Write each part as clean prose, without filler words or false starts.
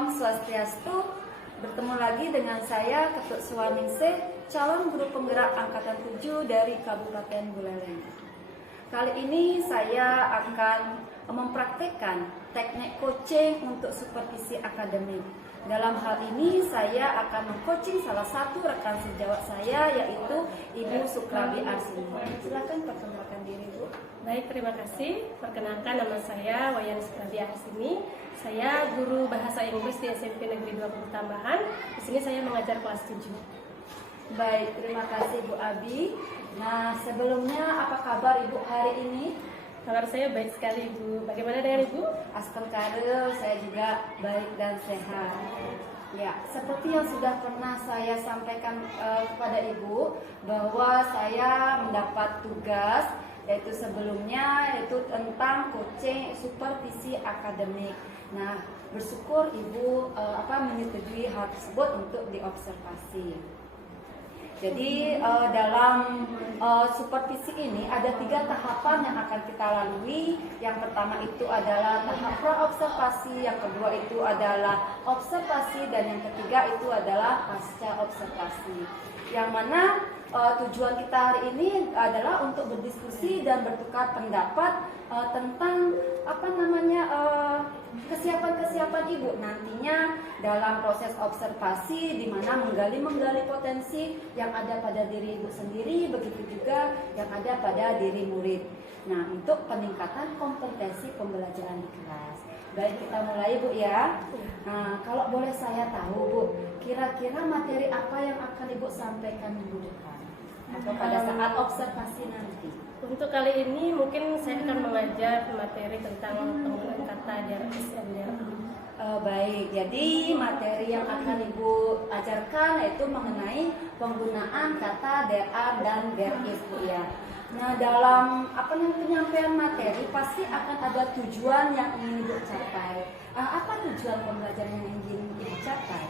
Om Swastiastu. Bertemu lagi dengan saya Ketut Suwaningsih, calon guru penggerak angkatan 7 dari Kabupaten Buleleng. Kali ini saya akan mempraktekkan teknik coaching untuk supervisi akademik. Dalam hal ini saya akan mengcoaching salah satu rekan sejawat saya, yaitu Ibu Sukrabi Arsini. Silakan perkenalkan diri, Bu. Baik, terima kasih. Perkenalkan, nama saya Wayan Sukrabi Arsini. Saya guru bahasa Inggris di SMP Negeri 20 Tambahan. Di sini saya mengajar kelas 7. Baik, terima kasih Bu Abi. Nah, sebelumnya apa kabar Ibu hari ini? Kabar saya baik sekali, Bu. Bagaimana dengan Ibu? Aspenkarel, saya juga baik dan sehat. Ya, seperti yang sudah pernah saya sampaikan kepada Ibu, bahwa saya mendapat tugas yaitu sebelumnya yaitu tentang coaching supervisi akademik. Nah, bersyukur Ibu menyetujui hal tersebut untuk diobservasi. Jadi dalam supervisi ini ada 3 tahapan yang akan kita lalui. Yang pertama itu adalah tahap pra-observasi, yang kedua itu adalah observasi, dan yang ketiga itu adalah pasca observasi. Yang mana tujuan kita hari ini adalah untuk berdiskusi dan bertukar pendapat tentang kesiapan Ibu nantinya dalam proses observasi, di mana menggali potensi yang ada pada diri Ibu sendiri, begitu juga yang ada pada diri murid. Nah, untuk peningkatan kompetensi pembelajaran di kelas. Baik, kita mulai, Bu, ya. Nah, kalau boleh saya tahu, Bu, kira-kira materi apa yang akan Ibu sampaikan minggu depan atau pada saat observasi nanti? Untuk kali ini mungkin saya akan mengajar materi tentang penggunaan kata there is and there are. Baik, jadi materi yang akan Ibu ajarkan yaitu mengenai penggunaan kata there are dan there is, Bu, ya. Nah, dalam penyampaian materi pasti akan ada tujuan yang ingin Ibu capai. Apa tujuan pembelajaran yang ingin Ibu capai?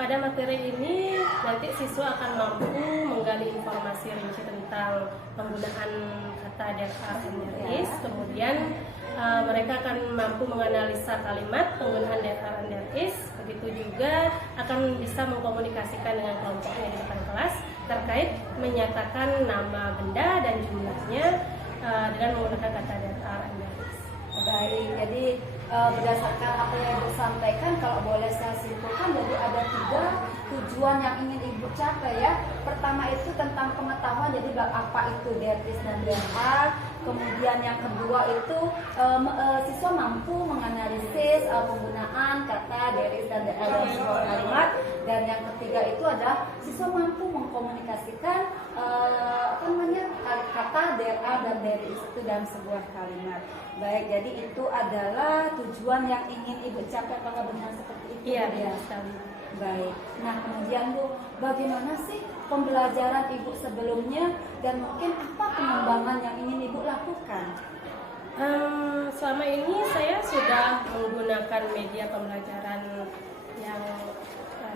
Pada materi ini nanti siswa akan mampu menggali informasi rinci tentang penggunaan kata there are and there is. Kemudian mereka akan mampu menganalisa kalimat penggunaan there are and there is. Begitu juga akan bisa mengkomunikasikan dengan kelompoknya di depan kelas terkait menyatakan nama benda dan jumlahnya dengan menggunakan kata there are and there is. Baik, jadi berdasarkan apa yang Ibu sampaikan, kalau boleh saya simpulkan, jadi ada 3 tujuan yang ingin Ibu capai, ya. Pertama itu tentang pengetahuan, jadi apa itu there is dan there are. Kemudian yang kedua itu siswa mampu menganalisis penggunaan kata there is dan there are dalam sebuah kalimat. Dan yang ketiga itu adalah siswa mampu mengkomunikasikan kata there are dan there is itu dalam sebuah kalimat. Baik, jadi itu adalah tujuan yang ingin Ibu capai. Apakah benar seperti itu? Iya, benar sekali. Baik. Nah, kemudian Bu, bagaimana sih pembelajaran Ibu sebelumnya dan mungkin apa pengembangan yang ingin Ibu lakukan? Selama ini saya sudah menggunakan media pembelajaran yang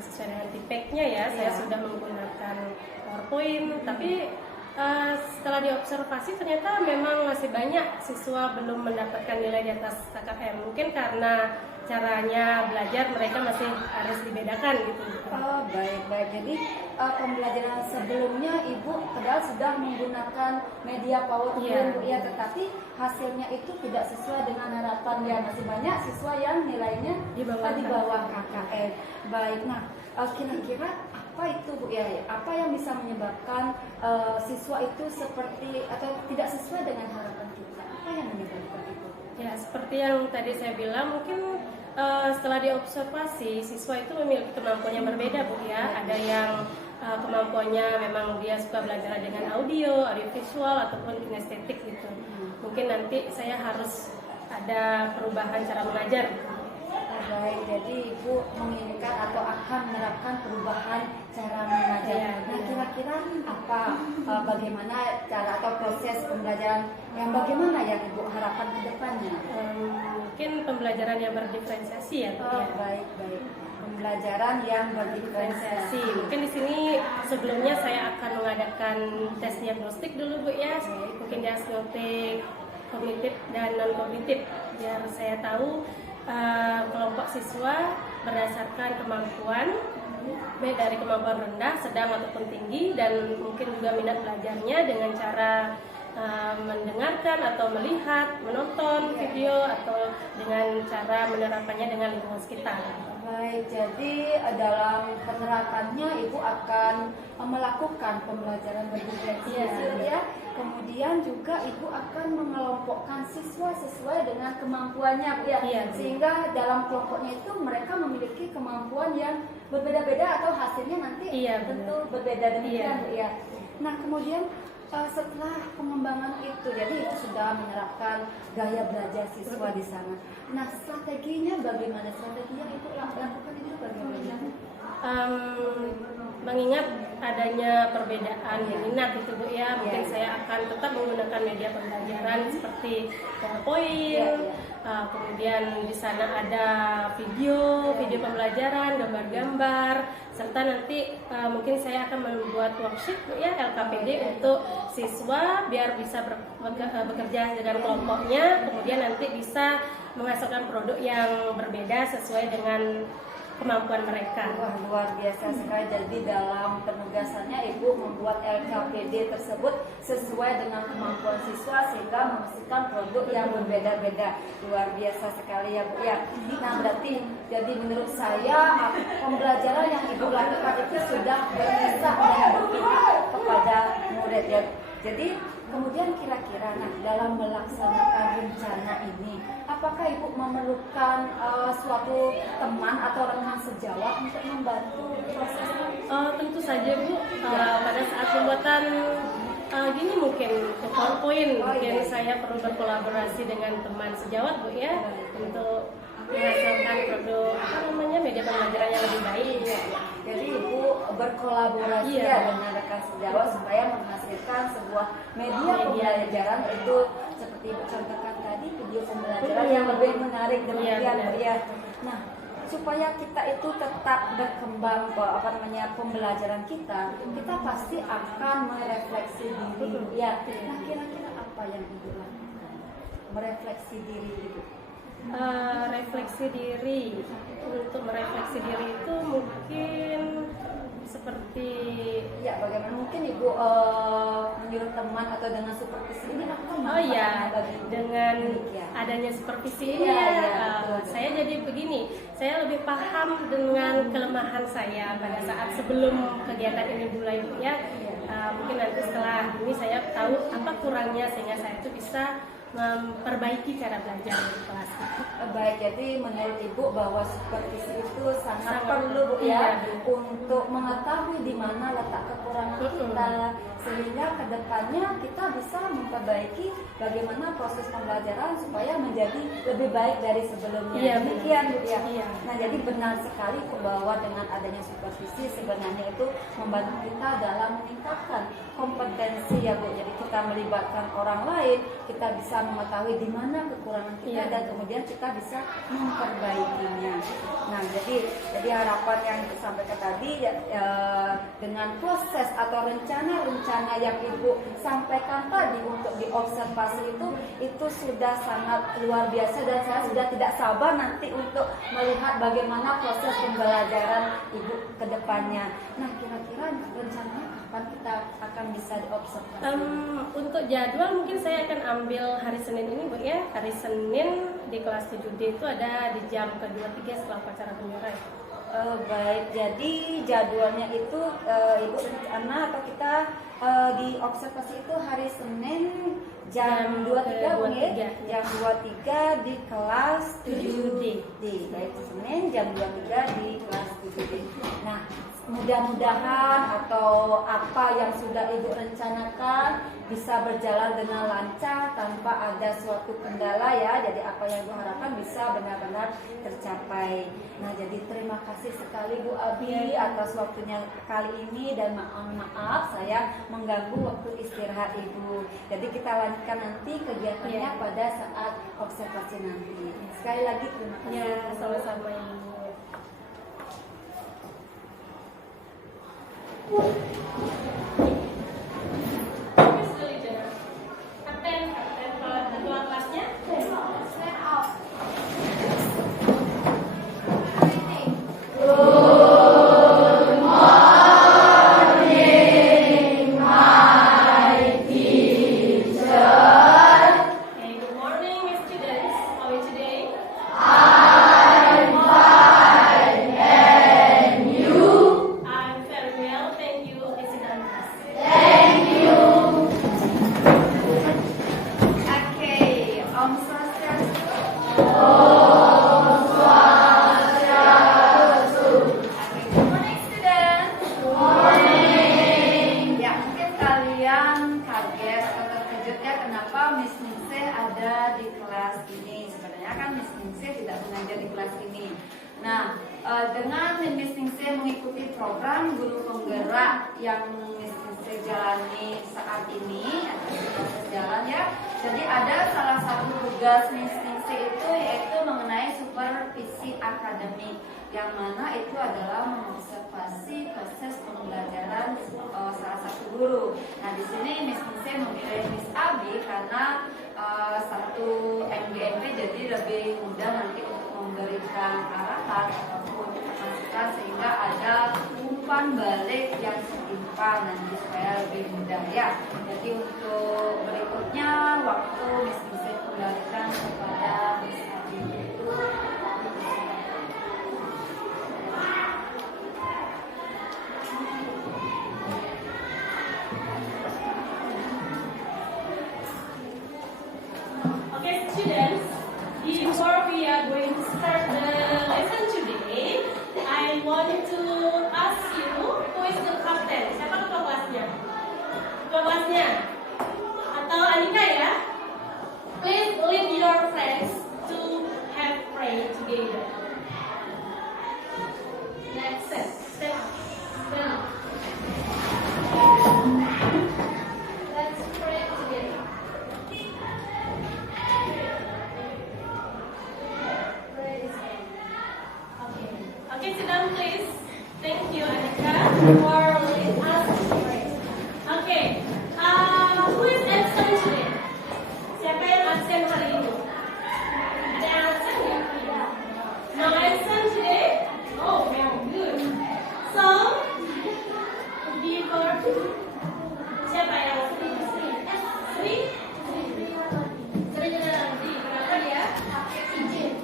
sesuai dengan tipeknya, ya. Saya sudah menggunakan PowerPoint, tapi setelah diobservasi ternyata memang masih banyak siswa belum mendapatkan nilai di atas KKM. Mungkin karena caranya belajar mereka masih harus dibedakan gitu. Oh, baik. Jadi pembelajaran sebelumnya Ibu padahal sudah menggunakan media PowerPoint, Bu, ya, tetapi hasilnya itu tidak sesuai dengan harapan, ya. Masih banyak siswa yang nilainya di bawah KKM. Baik. Nah, kira-kira apa itu, Bu, ya? Apa yang bisa menyebabkan siswa itu seperti atau tidak sesuai dengan harapan kita? Apa yang menyebabkan itu? Ya, seperti yang tadi saya bilang, mungkin setelah diobservasi siswa itu memiliki kemampuan yang berbeda, Bu, ya. Ada yang kemampuannya memang dia suka belajar dengan audio visual ataupun kinestetik gitu. Mungkin nanti saya harus ada perubahan cara mengajar. Baik, jadi Ibu menginginkan atau akan menerapkan perubahan cara mengajar. Nah, kira-kira bagaimana cara atau proses pembelajaran yang bagaimana yang Ibu harapkan ke depannya? Mungkin pembelajaran yang berdiferensiasi, ya. Baik. Pembelajaran yang berdiferensiasi. Mungkin di sini sebelumnya saya akan mengadakan tes diagnostik dulu, Bu, ya. Mungkin diagnostik kognitif dan non kognitif, biar saya tahu kelompok siswa berdasarkan kemampuan, baik dari kemampuan rendah, sedang ataupun tinggi, dan mungkin juga minat belajarnya dengan cara mendengarkan atau melihat, menonton video, atau dengan cara menerapkannya dengan lingkungan sekitar. Baik, jadi dalam penerapannya Ibu akan melakukan pembelajaran berbagai ya. Kemudian juga Ibu akan mengelompokkan siswa sesuai dengan kemampuannya ya. Sehingga dalam kelompoknya itu mereka memiliki kemampuan yang berbeda-beda atau hasilnya nanti tentu berbeda demikian ya. Nah, kemudian setelah pengembangan itu, jadi Ibu sudah menerapkan gaya belajar siswa di sana. Nah, strateginya bagaimana? Strategi yang Ibu lakukan itu bagaimana? Mengingat adanya perbedaan minat itu Bu ya, mungkin saya akan tetap menggunakan media pembelajaran seperti PowerPoint, kemudian di sana ada video pembelajaran, gambar-gambar, serta nanti mungkin saya akan membuat worksheet Bu ya, LKPD untuk siswa biar bisa bekerja dengan kelompoknya, kemudian nanti bisa menghasilkan produk yang berbeda sesuai dengan kemampuan mereka. Wah, luar biasa sekali. Jadi dalam penugasannya Ibu membuat LKPD tersebut sesuai dengan kemampuan siswa sehingga menghasilkan produk yang berbeda-beda. Luar biasa sekali ya Bu ya. Nah, berarti jadi menurut saya pembelajaran yang Ibu lakukan itu sudah bisa berpihak kepada murid ya. Jadi kemudian kira-kira dalam melaksanakan rencana ini, apakah Ibu memerlukan suatu teman atau rekan sejawat untuk membantu prosesnya? Tentu saja Bu, pada saat pembuatan gini mungkin PowerPoint, mungkin saya perlu berkolaborasi dengan teman sejawat Bu ya, untuk menghasilkan produk media pembelajaran yang lebih baik. Jadi Ibu berkolaborasi dengan rekan sejawat supaya menghasilkan sebuah media pembelajaran itu seperti Ibu contohkan tadi, video pembelajaran yang lebih menarik demikian ya. Nah, supaya kita itu tetap berkembang pembelajaran kita pasti akan merefleksi diri ya. Nah, kira-kira apa yang Ibu lakukan? Merefleksi diri Ibu. Refleksi diri, untuk merefleksi diri itu mungkin seperti bagaimana mungkin Ibu menyuruh teman atau dengan supervisi ini dengan adanya supervisi ini saya jadi begini, saya lebih paham dengan kelemahan saya pada saat sebelum kegiatan ini mulai Bu ya. Mungkin nanti setelah ini saya tahu apa kurangnya sehingga saya itu bisa memperbaiki cara belajar di kelas. Baik, jadi menurut Ibu bahwa supervisi itu sangat perlu ya untuk mengetahui di mana letak kekurangan kita sehingga kedepannya kita bisa memperbaiki bagaimana proses pembelajaran supaya menjadi lebih baik dari sebelumnya. Demikian Bu ya. Nah, jadi benar sekali bahwa dengan adanya supervisi sebenarnya itu membantu kita dalam meningkatkan kompetensi ya Bu. Jadi kita melibatkan orang lain, kita bisa mengetahui di mana kekurangan kita dan kemudian kita bisa memperbaikinya. Nah, jadi harapan yang disampaikan tadi dengan proses atau rencana yang Ibu sampaikan tadi untuk diobservasi itu sudah sangat luar biasa dan saya sudah tidak sabar nanti untuk melihat bagaimana proses pembelajaran Ibu ke depannya. Nah, kira-kira rencananya kapan kita akan bisa diobservasi? Untuk jadwal mungkin saya akan ambil hari Senin ini Bu ya. Hari Senin di kelas 7D itu ada di jam ke-2-3 setelah upacara penyurai. Baik, jadi jadwalnya itu Ibu rencana atau kita di observasi itu hari Senin jam 23 jam 23 di kelas 7D. Baik, Senin jam 23 di kelas 7D. Nah, mudah-mudahan atau apa yang sudah Ibu rencanakan bisa berjalan dengan lancar tanpa ada suatu kendala ya. Jadi apa yang Ibu harapkan bisa benar-benar tercapai. Nah, jadi terima kasih sekali Bu Abi atas waktunya kali ini dan maaf saya mengganggu waktu istirahat Ibu. Jadi kita lanjutkan nanti kegiatannya pada saat observasi nanti. Sekali lagi terima kasih. Sama-sama Ibu. Kapten ketua kelasnya. Ningsih tidak mengajar di kelas ini. Nah, dengan Miss Ningsih mengikuti program guru penggerak yang Miss Ningsih jalani saat ini, proses jalan ya. Jadi ada salah satu tugas Miss Ningsih itu yaitu mengenai supervisi akademik, yang mana itu adalah mengobservasi proses pembelajaran salah satu guru. Nah, di sini Miss Ningsih memilih Miss Abi karena satu MGMP jadi lebih mudah nanti untuk memberikan arahan ataupun masukan sehingga ada umpan balik yang setimpal nanti supaya lebih mudah ya. Jadi untuk berikutnya waktu Miss Ningsih kembalikan kepada Miss Abi. Okay, students, before we are going to start the lesson today, I want to ask you, who is the captain? Siapa ketua kelasnya? Ketua kelasnya? Atau Anika ya? Please lead your friends to have pray together. Let's step up. Let's pray together. Okay, sit down please. Thank you, Anika, for leading us to pray. Okay, who is absent today? Siapa yang absen hari ini? Ada yang absen ya? No absent today? Oh, very good. So, before siapa yang Sri? Sri juga nanti. Kenapa dia? Izin.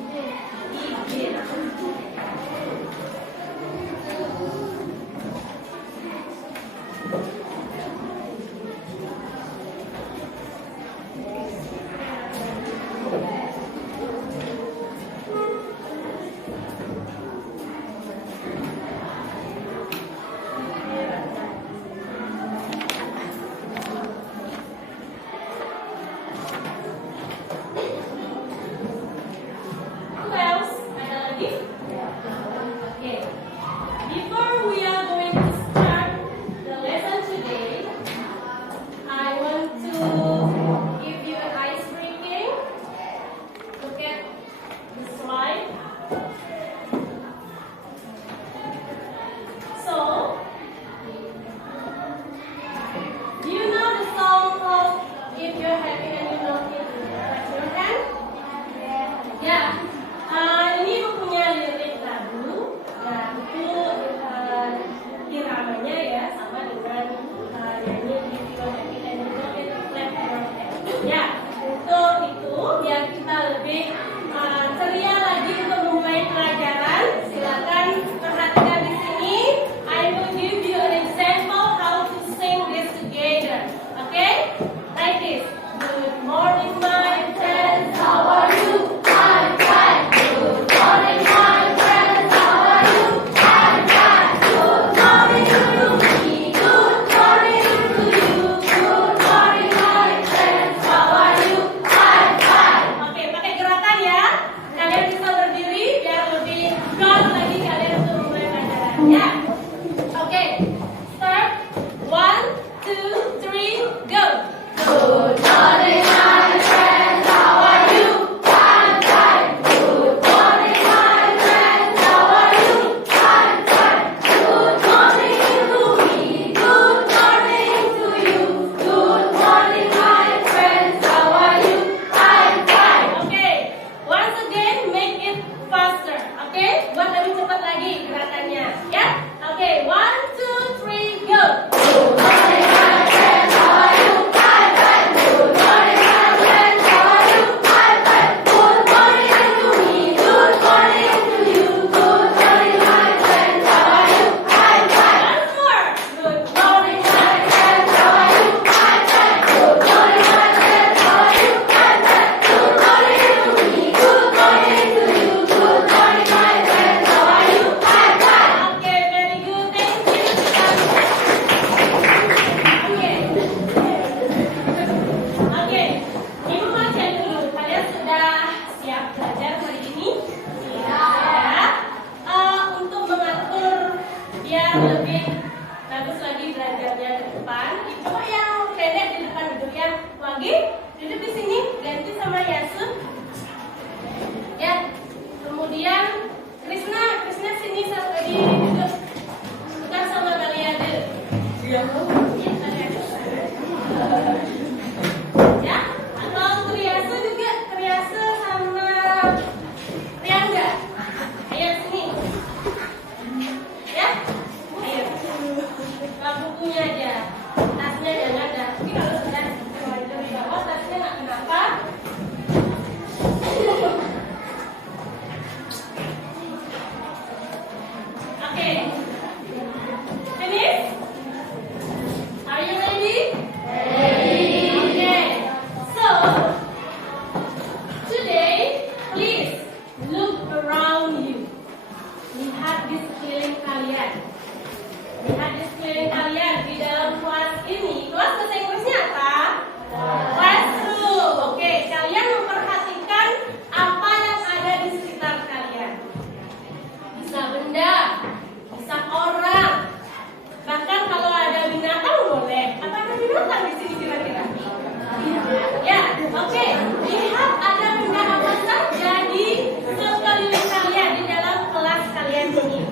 Who else? Ada lagi? Okay. Before we are going to start the lesson today, I want to give you an ice breaking. Look at the slide. So, do you know the song called If You're Happy and You Know It? Raise your hand. Ya, ini punya lirik lagu. Nah, itu iramanya ya sama dengan nyanyi If You're Happy and You Know It, Clap Your Hands. Ya, untuk itu biar kita lebih ceria lagi untuk memulai pelajaran. Silakan perhatikan di sini. I will give you an example how to sing this together. Okay? Like this. Good morning, my friends. How are you? I'm fine. Good morning, my friends. How are you? I'm fine. Good morning to me. Good morning to you. Good morning, my friends. How are you? I'm fine. Oke, pakai gerakan ya. Kalian bisa berdiri biar lebih kuat lagi kalian untuk mulai pelajaran ya. Oke, start. 1, 2, 3, go. Good morning, my friends. How are you? I'm fine. Good morning, my friends. How are you? I'm fine. Good morning to me. Good morning to you. Good morning, my friends. How are you? I'm fine. Okay. Once again, make it faster. Okay? Buat lebih cepat lagi gerakannya. Ya? Okay. 1, 2, 3, go. Good morning, my friends. How are you? I'm fine. Good morning, my friends. How are you? I'm fine. Good morning to me. Good morning to you. Good morning, my friends. How are you? I'm fine. Once more. Good morning, my friends. How are you? I'm fine. Good morning, my friends. How are you? I'm fine. Good morning to me. Good morning to you. Good morning, my friends. How around you. Lihat di sekeliling kalian. Lihat di sekeliling kalian di dalam kelas ini. Kelas bahasa Inggrisnya apa? Classroom. Oke, kalian memperhatikan apa yang ada di sekitar kalian. Bisa benda, bisa orang. Bahkan kalau ada binatang boleh. Apa ada binatang di sini kira-kira? Ya, oke. Lihat ada benda apa saja di sekeliling kalian di dalam kelas kalian ini.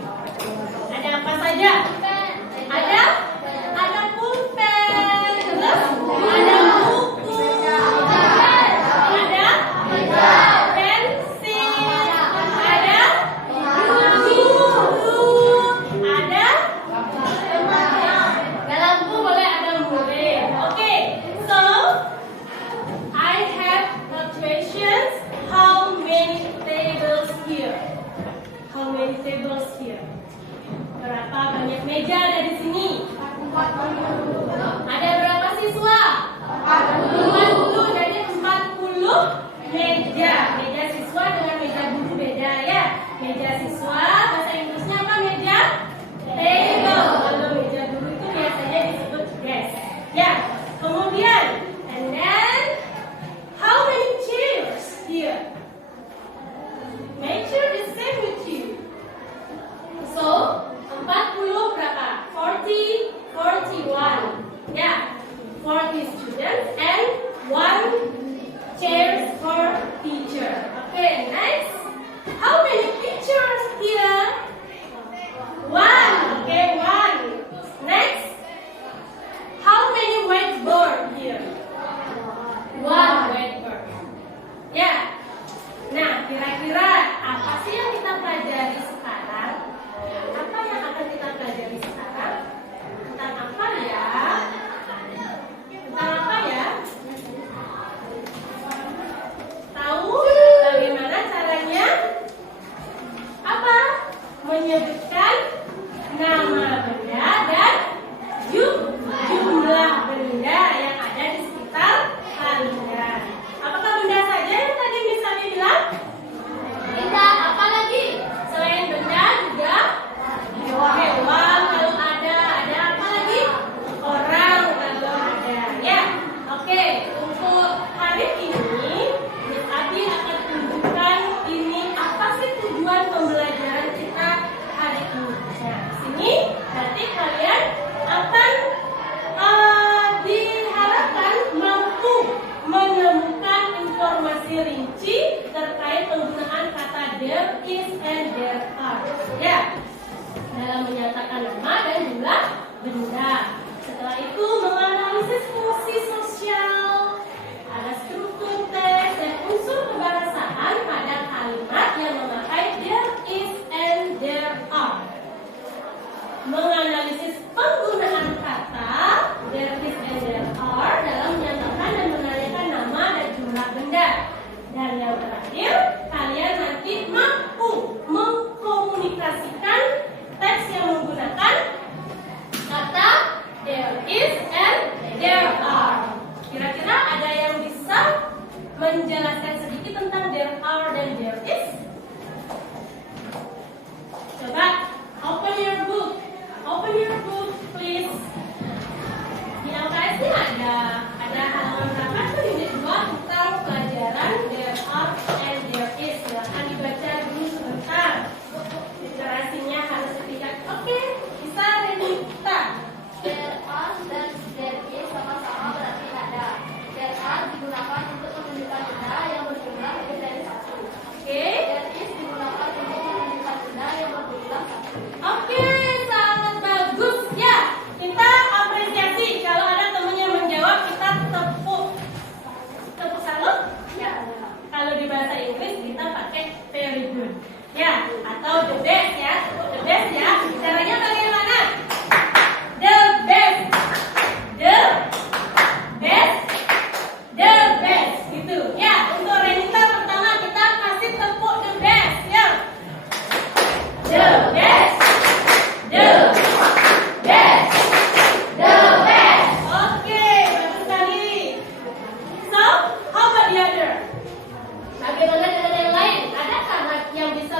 Ada apa saja? Ada pulpen, terus ada buku, ada pensil, ada guru, ada lampu boleh, ada boleh. Oke, so I have the questions. How many tables here? How many tables here? Berapa banyak meja ada di sini? Ada berapa siswa? 40. Jadi 40 meja. Meja siswa dengan meja guru beda ya. Meja siswa bahasa Inggrisnya apa meja? Table. Kalau meja guru itu biasanya disebut desk. Ya. Kemudian, and then how many chairs here? Make sure the same with you. So 40 berapa? 40, 41. Ya, 40 students and 1 chairs for teacher. Okay, next. How many teachers here? 1. Okay, 1. Next. How many whiteboard here? 1 whiteboard. Ya. Nah, kira-kira apa sih yang kita pelajari sekarang? Apa yang akan kita pelajari sekarang? Tentang apa ya? Tentang apa ya? Tahu bagaimana caranya? Apa? Menyebutkan nama benda dan jumlah benda yang ada di sekitar kalian. Apakah benda saja yang tadi bisa dibilang? Tidak, apa lagi? Selain benda juga hewan kalau ada apa lagi? Orang kalau ada ya. Oke, untuk hari ini Abi akan tunjukkan ini apa sih tujuan pembelajaran kita hari ini. Nah, di sini nanti kalian akan diharapkan mampu menemukan informasi rinci terkait penggunaan kata there is and there are. Ya, dalam menyatakan nama dan jumlah benda. Setelah itu menganalisis fungsi sosial, ada struktur teks dan unsur kebahasaan pada kalimat yang memakai there is and there are. Menganalisis penggunaan kata there is and there are dalam menyatakan dan menanyakan nama dan jumlah benda. Dan yang terakhir, kalian nanti mampu mengkomunikasikan teks yang menggunakan kata there is and there are. Kira-kira ada yang bisa menjelaskan sedikit tentang there are dan there is? Coba open your book. Open your book, please. Di LKS-nya ada halaman berapa tuh unit 2 tentang pelajaran there are and there is. Silakan dibaca dulu sebentar. Literasinya harus ditingkat. Oke, bisa Renita. There are dan there is sama-sama berarti ada. There are digunakan untuk menunjukkan benda yang berjumlah lebih dari 1. Oke. There is digunakan untuk menunjukkan benda yang berjumlah 1. Oke, sangat bagus ya. Kita apresiasi kalau ada teman yang menjawab, kita tepuk salut. Ya. Kalau di bahasa Inggris kita pakai very good. Ya, atau the best ya. The best ya. Caranya bagaimana? The best. The best. The best gitu. Ya, untuk Renita pertama kita kasih tepuk the best ya. The best. The best. The best. Oke, bagus sekali. So, how about the other? Bagaimana dengan yang lain? Adakah yang bisa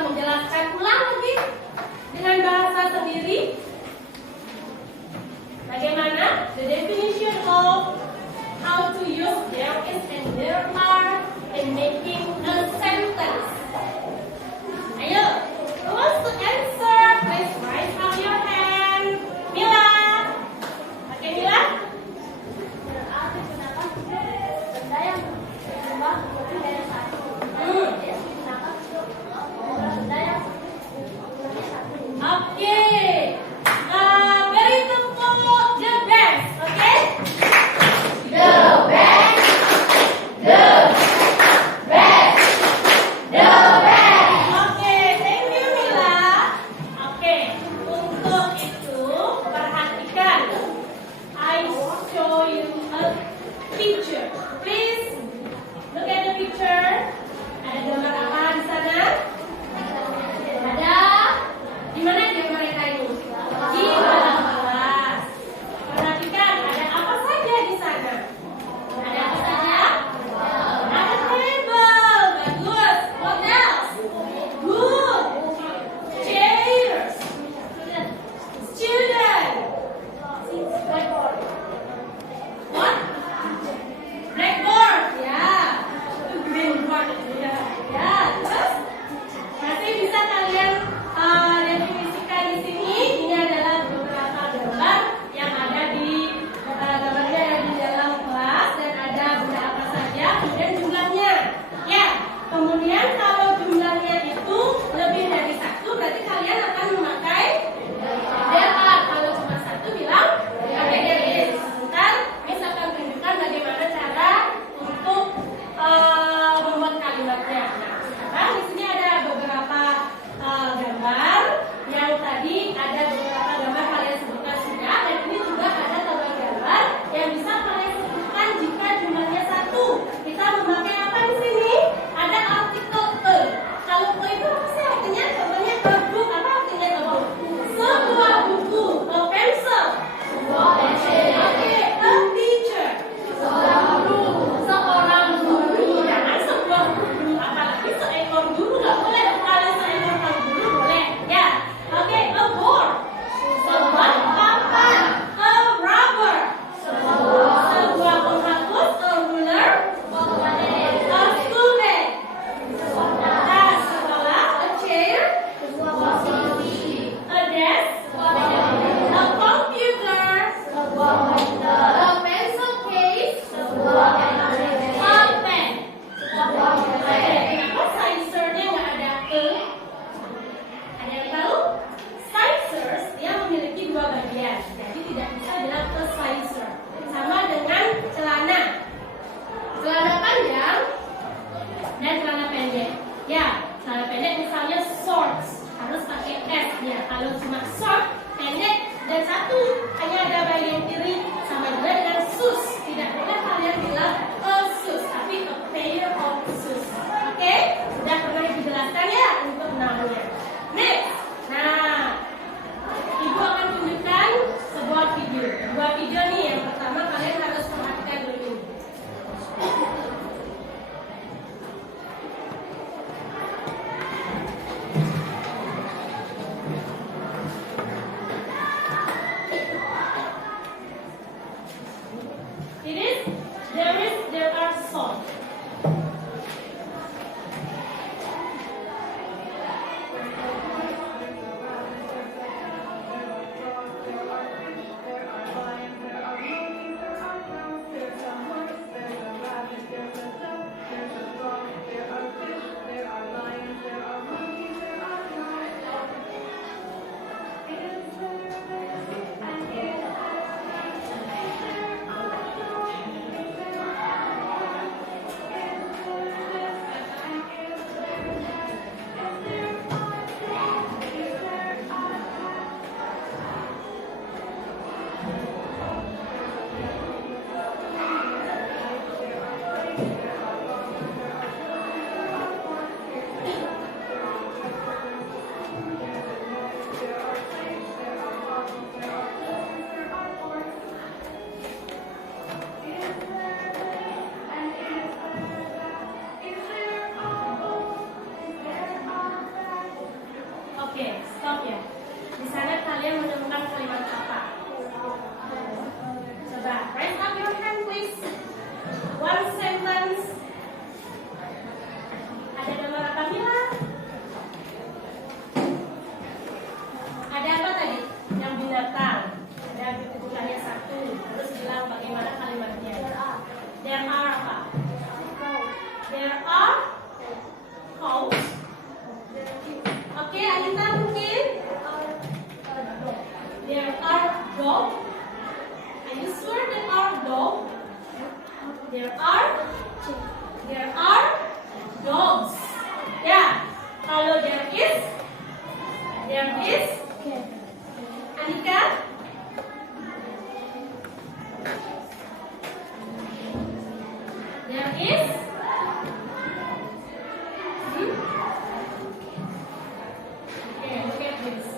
pakai S-nya. Kalau cuma short, pendek, dan satu hanya ada bagian kiri, sama juga dengan sus. Tidak boleh kalian bilang a sus, tapi a pair of sus. Oke? Sudah pernah dijelaskan ya untuk namanya. Next. Nah, Ibu akan tunjukkan sebuah video. Dua video nih, yang pertama kalian harus perhatikan dulu. There are salt. Oke, stop ya. Di sana kalian menemukan kalimat apa? Coba, raise up your hand please. One sentence. Ada nomor apa, Mila? Ada apa tadi? Yang binatang. Ada bukannya satu. Terus bilang bagaimana kalimatnya. There are apa? There are cows. Oke, Anita mungkin. There are dogs. Are you sure there are dogs? There are dogs. Ya, kalau there is Anika. There is Okay, look at this.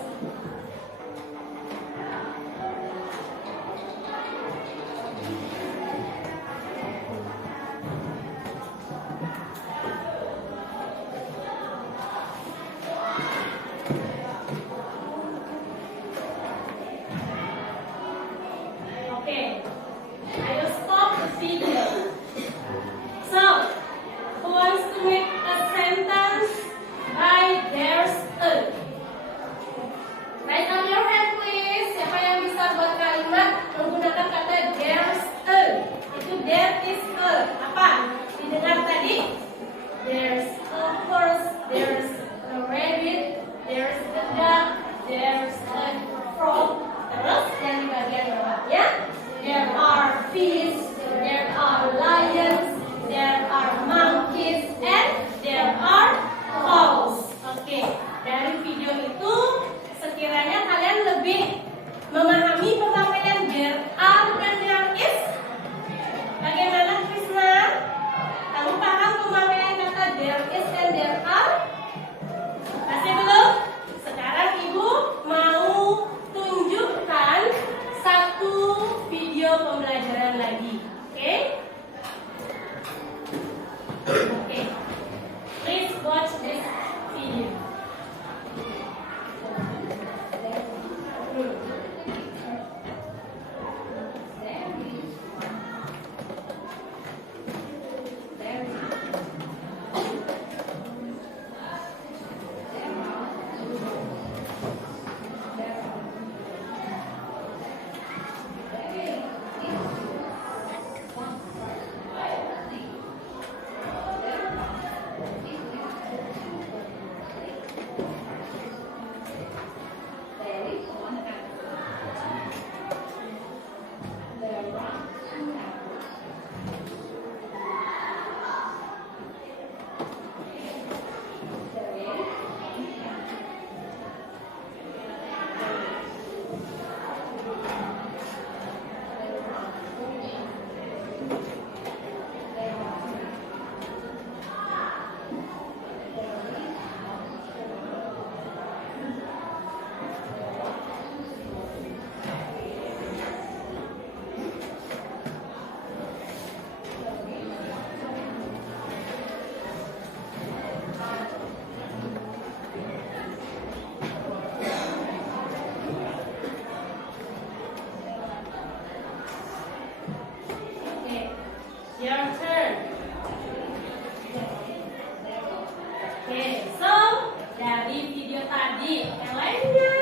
tadi. Yang lainnya,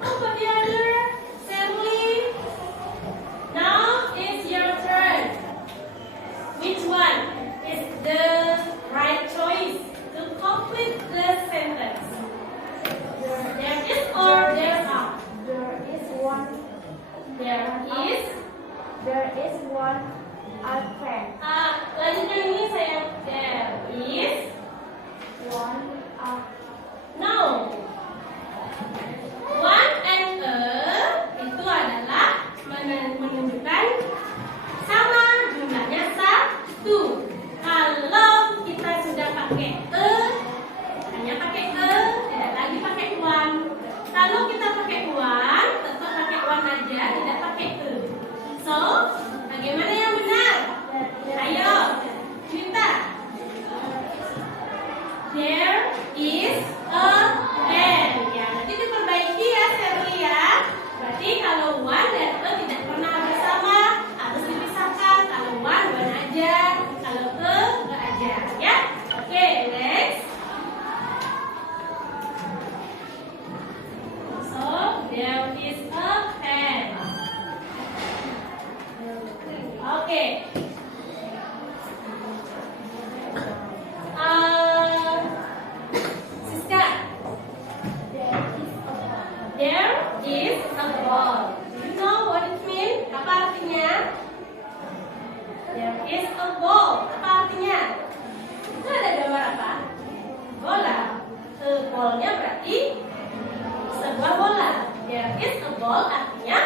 how about the other? Sally. Now it's your turn. Which one is the right choice to complete the sentence? There is or there are? There is one. There is. There is one elephant. Lanjutkan ini saya. There is. One No. One and a itu adalah menunjukkan sama jumlahnya satu. Kalau kita sudah pakai hanya pakai tidak lagi pakai one. Kalau kita pakai one, tetap pakai one aja, tidak pakai So, bagaimana yang benar? Ayo, cerita. There is a pen. Ya, nanti diperbaiki ya, Sherly ya. Berarti kalau one dan a tidak pernah bersama, harus dipisahkan. Kalau one aja, kalau a aja, ya. Oke, next. So, there is a pen. Oke. Siska. There is a ball. Do you know what it means? Apa artinya? There is a ball. Apa artinya? Itu ada gambar apa? Bola. Ball-nya berarti sebuah bola. There is a ball artinya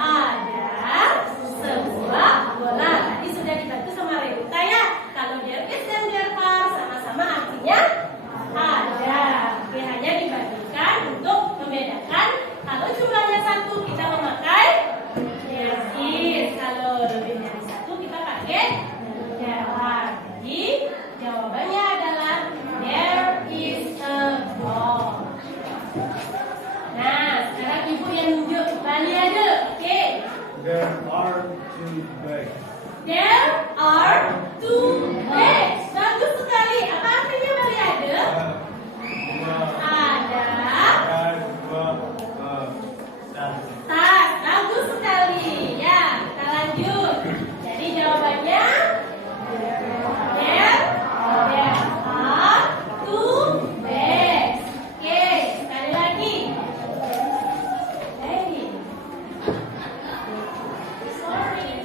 ada sebuah bola. Tadi sudah dibantu sama Revita ya. Kalau there is dan there are sama-sama artinya ada. Oke, hanya dibandingkan untuk membedakan. Kalau jumlahnya satu kita memakai there is. Kalau lebih dari satu kita pakai there are. Jadi jawabannya adalah there is a ball. Nah, sekarang ibu yang nunjuk Bali ada, oke? There are two bags. There are two bags. Bagus sekali. Apa artinya Bali ada? Ada tas. Bagus sekali. Ya, kita lanjut. Jadi jawabannya there are two bags. Oke, sekali lagi. Hey. Sorry.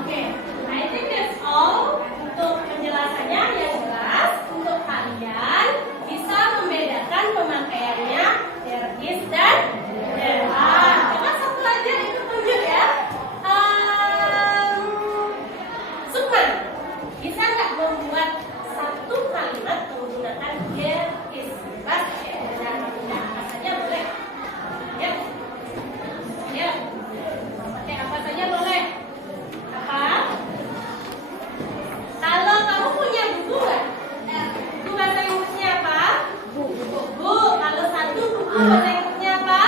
Oke, I think that's all untuk penjelasannya yang jelas untuk kalian bisa membedakan pemakaiannya there is dan there are. Coba satu aja itu tunjuk ya. Sukman, bisa nggak membuat satu kalimat menggunakan there is? Bebas ya, dan apa saja boleh. Ya, ya, pakai apa saja boleh. Apa? Kalau kamu punya buku nggak? Buku bahasa Inggrisnya apa? Buku. Kalau satu buku bahasa Inggrisnya apa?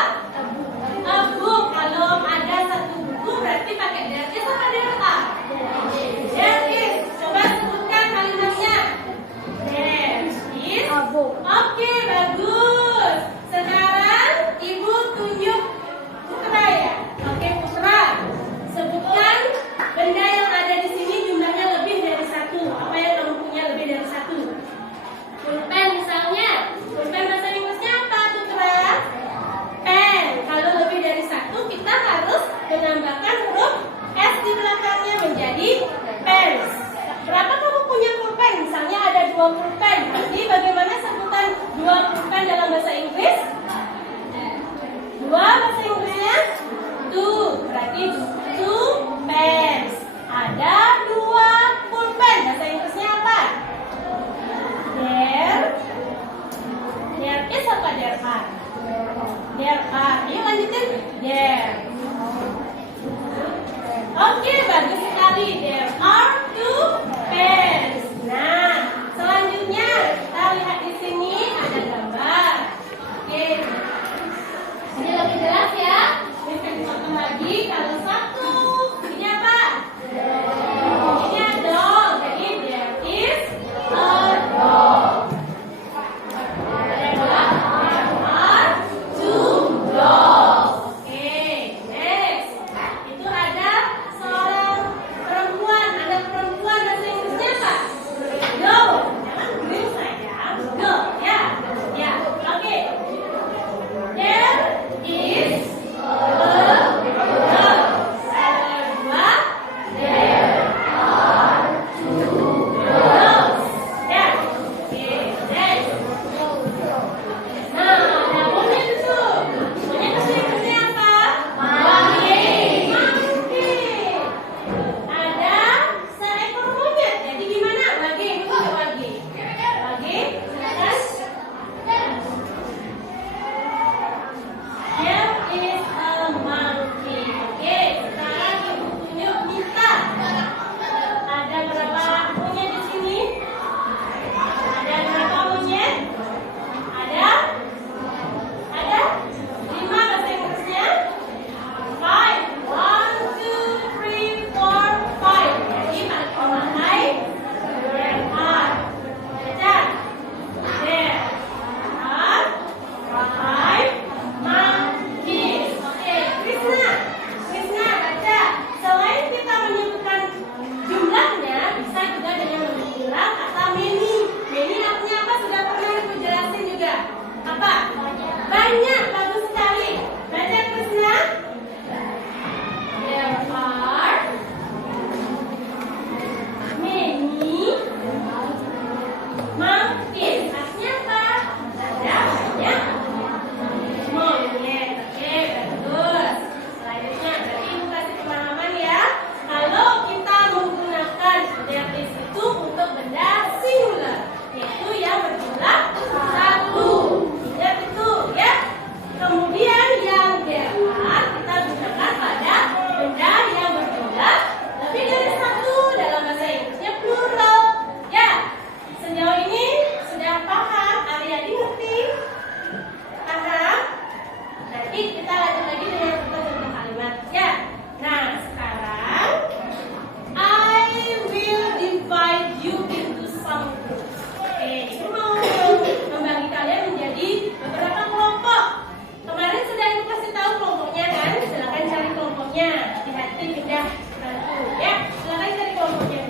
A book. Kalau ada satu buku berarti pakai there is apa there are? There is. Coba sebutkan kalimatnya. There is a book. Oke, bagus. Sekarang ibu tunjuk Putra ya. Oke, Putra. Sebutkan benda yang ada di sini jumlahnya lebih dari satu. Apa yang kamu punya lebih dari satu? Pulpen misalnya. Pulpen bahasa Inggrisnya apa, Putra? Pen. Kalau lebih dari satu kita harus menambahkan huruf S di belakangnya menjadi pens. Berapa kamu punya pulpen? Misalnya ada 2 pulpen. Berarti bagaimana sebutan 2 pulpen dalam bahasa Inggris? 2 bahasa Inggrisnya two. Berarti two pens. Ada 2 pulpen. Bahasa Inggrisnya apa? There is apa there are? There are. Yuk lanjut. lanjutin. There. Oke, bagus sekali. There are two pens. Nah, selanjutnya kita lihat di sini ada gambar. Oke. Ini lebih jelas ya. Ini akan dipotong lagi. Kalau satu, ini apa? Ini ada dog. Jadi there is a dog. There are two dogs. Oke, next. Itu ada seorang perempuan. Ada perempuan, bahasa Inggrisnya apa? Girl. Jangan girl sayang. Girl. Ya. Ya. Oke. There is a girl. Ada dua. There are two girls. Ya. Oke, next. Nah, ada monyet itu. Monyet itu Inggrisnya apa? Monkey. Monkey. Ada seekor monyet. Jadi gimana? Wage, itu wage. Wage, silakan. There is a monkey. Oke, sekarang ibu tunjuk minta. Ada berapa monyet di sini? Ada berapa monyet? Ada? Ada? 5 bahasa Inggrisnya? 5. 1, 2, 3, 4, 5. Jadi memakai there are. Baca. There are 5 monkeys. Oke, Krishna. Krishna, baca. Selain kita menyebutkan jumlahnya, bisa juga dengan bilang kata many. Many artinya apa? Sudah pernah ibu jelasin juga. Apa? Banyak. Bagus sekali. Baca Krishna. There are many monkeys. Artinya apa? Ada banyak monyet. Oke, bagus. Selanjutnya, berarti ibu kasih pemahaman ya. Kalau kita menggunakan there is itu untuk benda singular, yaitu yang berjumlah satu. Ingat itu ya. Kemudian yang there are kita gunakan pada benda yang berjumlah lebih dari satu, dalam bahasa Inggrisnya plural. Ya, sejauh ini sudah paham? Adik-adik ngerti? Paham? Nanti kita lanjut lagi dengan contoh kalimat. Ya. Nah, sekarang I will divide you into some groups. Oke, ibu mau membagi kalian menjadi beberapa kelompok. Kemarin sudah ibu kasih tahu kelompoknya kan? Silakan cari kelompoknya. Hati-hati pindah satu. Ya, silakan cari kelompoknya.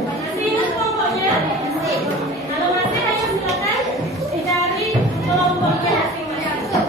Masih ingat kelompoknya? Kalau masih, ayo silakan cari kelompoknya masing-masing.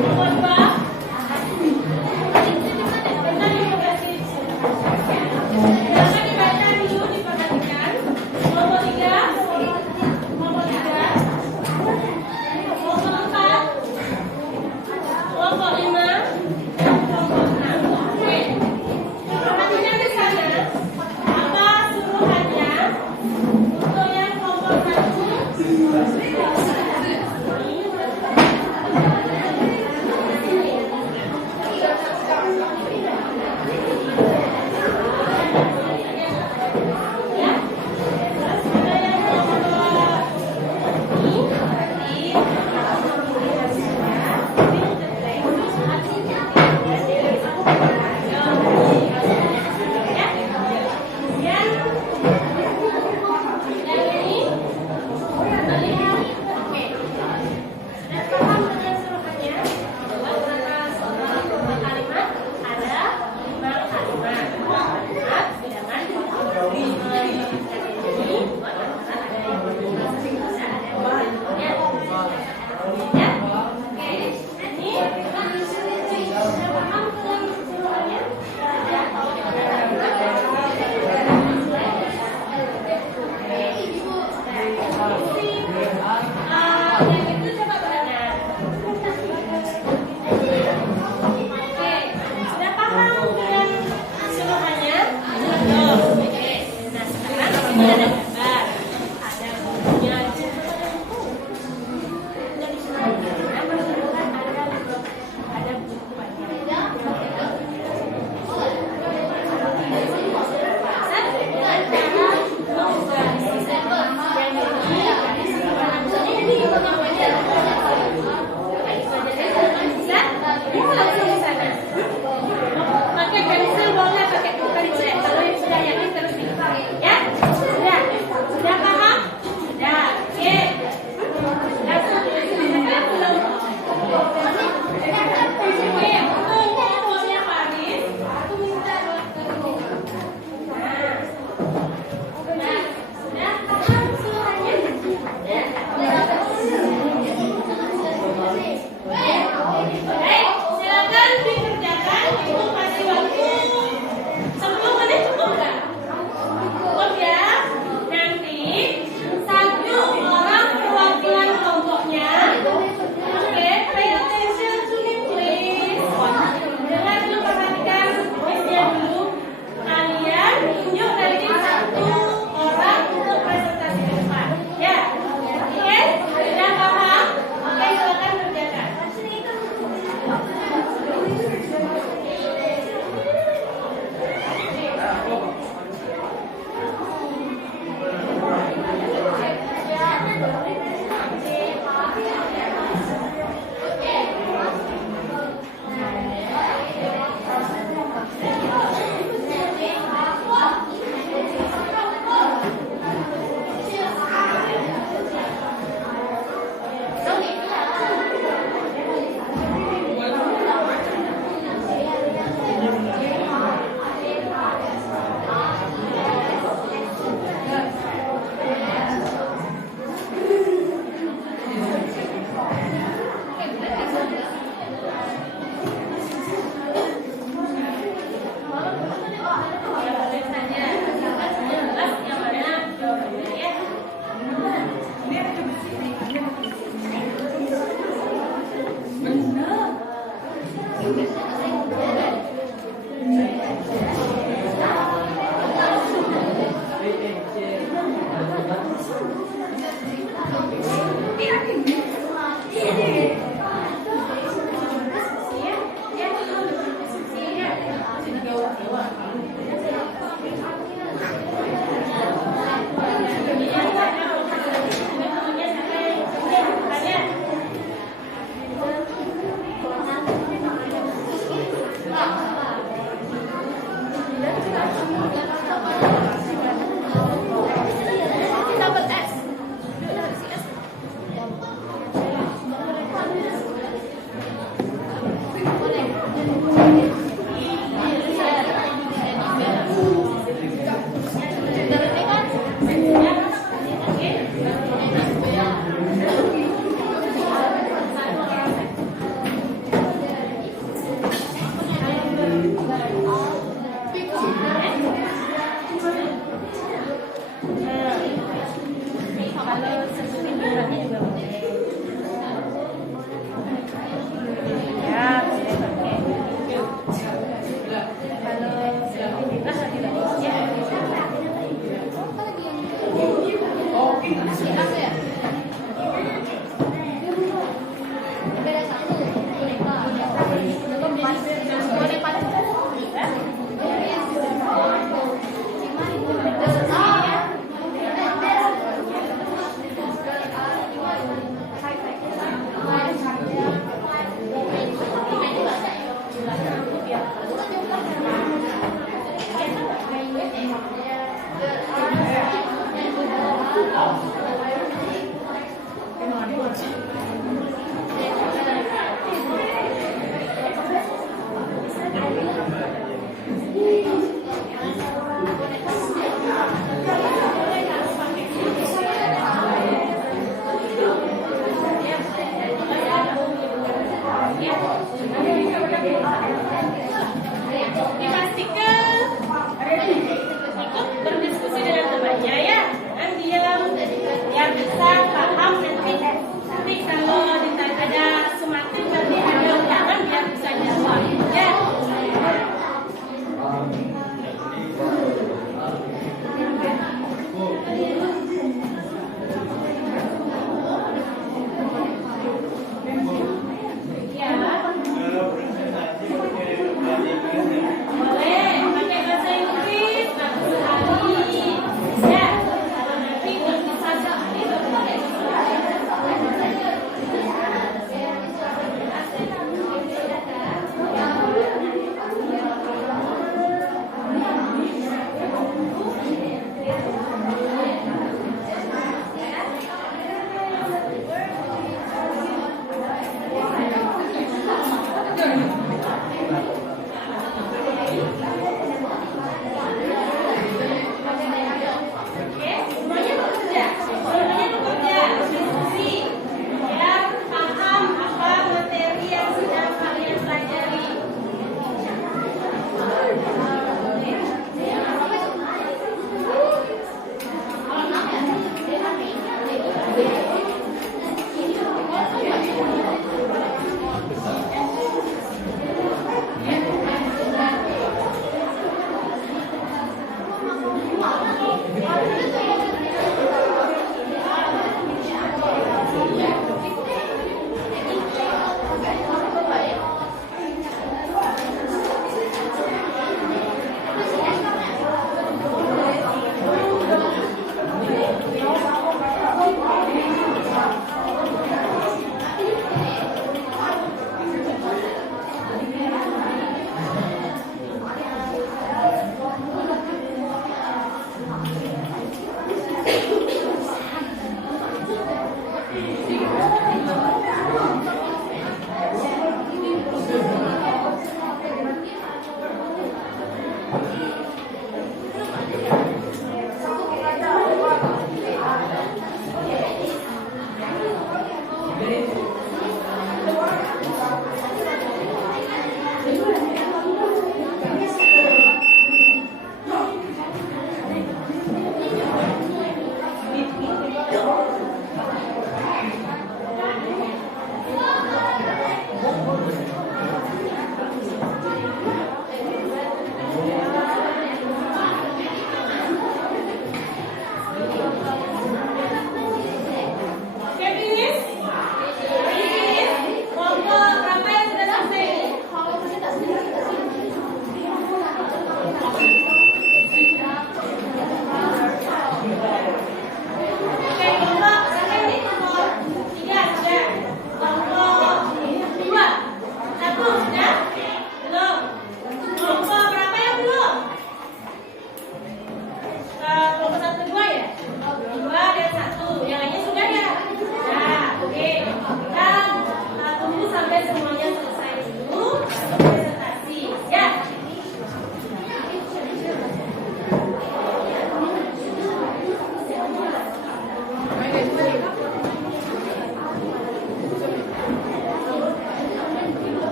Kelompok 2. Silakan dibaca dulu, diperhatikan. Kelompok 3. Kelompok 3. Kelompok 4. Kelompok 5. Dan kelompok 6. Oke. Perhatikan di sana. Apa suruhannya? Untuk yang kelompok 1.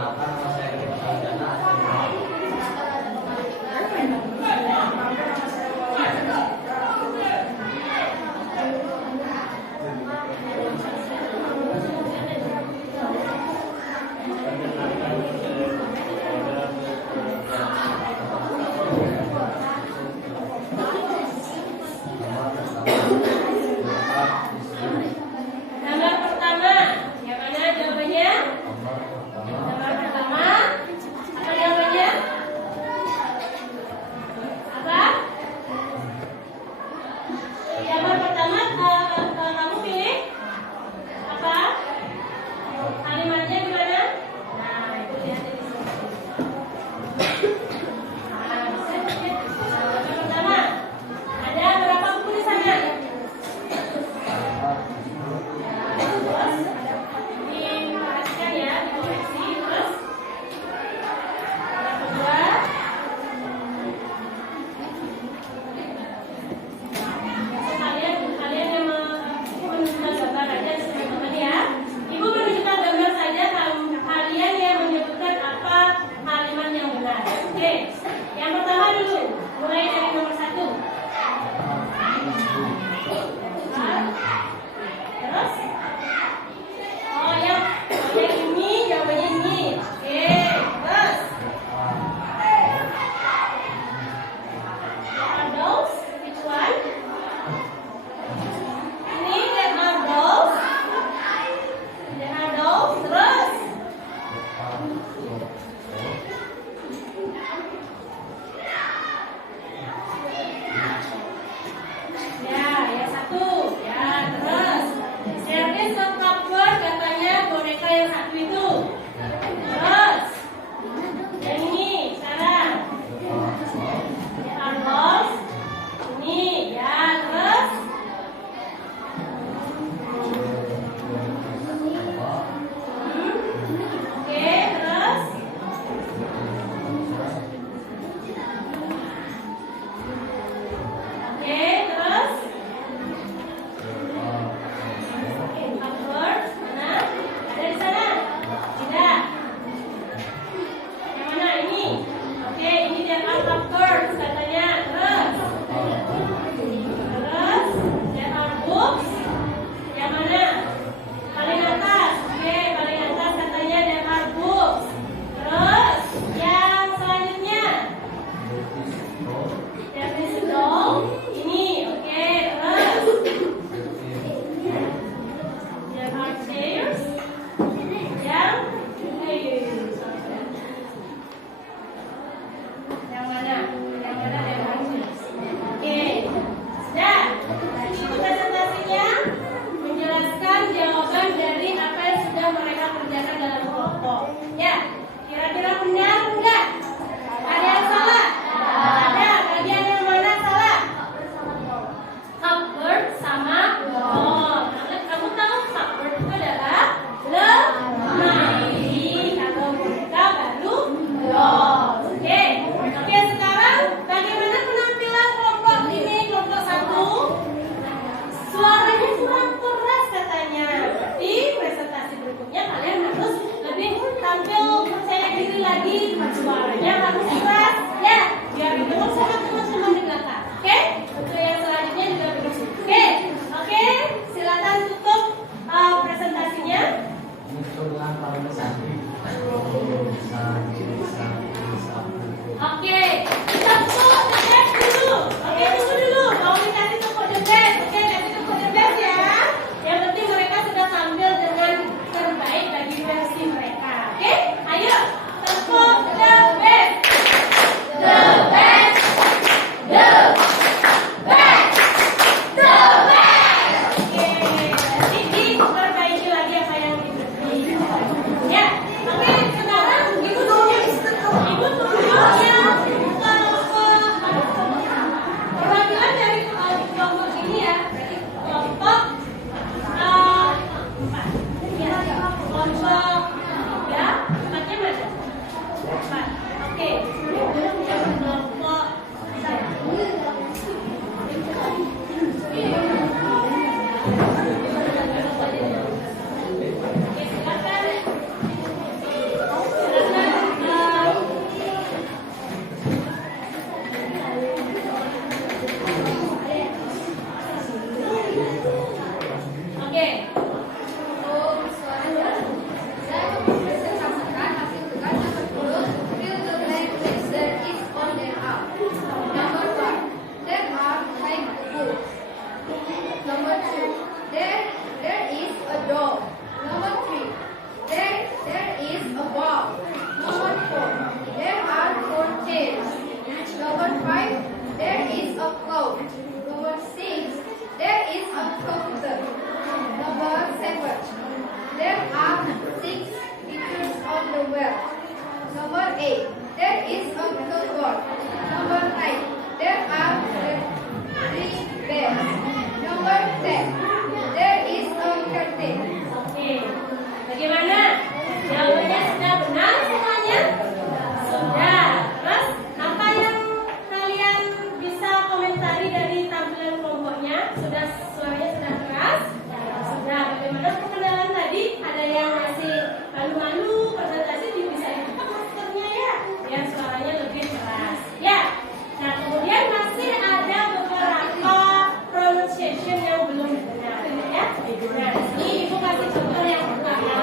Perkenalkan, nama saya Gede Pradana, asal Bali. Gambar pertama, yang mana jawabannya? Gambar pertama, apa jawabannya? Apa? Gambar pertama, kamu pilih apa? Kalimatnya gimana? Nah, itu lihat di sini. Nah, bisa lihat. Gambar pertama, ada berapa buku di sana? Diperhatikan ya, dikoreksi. Terus yang kedua, kalian yang menunjukkan gambar aja teman-teman ya. Ibu menunjukkan gambar saja, kalian yang menyebutkan apa kalimat yang benar. Oke, yang pertama dulu, mulai dari nomor 1. Terus, oh yang ini jawabannya ini. Oke, terus. There are those. Which one? Ini there are those. There are those. Terus. Ya, yang satu. Ya, terus. Service of cupboard katanya boneka yang satu itu. Terus. Yang ini sekarang. There are balls. Ini, ya, terus. Oke, terus. Oke, terus. Cupboard, mana? Ada di sana? Tidak. Yang mana ini? Oke, ini dia cupboard katanya. Terus. Terus, there are books. Yang mana? Paling atas. Oke, paling atas katanya there are books. Terus, yang selanjutnya. There is a doll. Ini, oke, terus. There are chairs. Yang mana? Yang mana there are chairs? Oke, sudah. Itu presentasinya menjelaskan jawaban dari apa yang sudah mereka kerjakan dalam kelompok. Ya, kira-kira benar enggak? Ada yang salah? Ada. Bagian yang mana salah? Cupboard sama doll. Kamu tahu cupboard itu adalah lemari. Kalau boneka baru doll. Oke. Oke, sekarang bagaimana penampilan kelompok ini, kelompok 1? Suaranya kurang keras katanya. Di presentasi berikutnya kalian harus lebih tampil percaya diri lagi Number 8. There is a cupboard. Number 9. There are 3 bears. Number 10. There is a curtain. Oke, bagaimana? Jawabannya sudah benar semuanya? Sudah. Terus apa yang kalian bisa komentari dari tampilan kelompoknya? Sudah, suaranya sudah keras? Sudah. Bagaimana perkenalan tadi? Ada yang masih malu-malu presentasi bisa dibuka maskernya ya, biar suaranya lebih keras. Ya. Nah, kemudian masih ada beberapa pronunciation yang belum benar ya. Nah, ini Ibu kasih contoh yang pertama.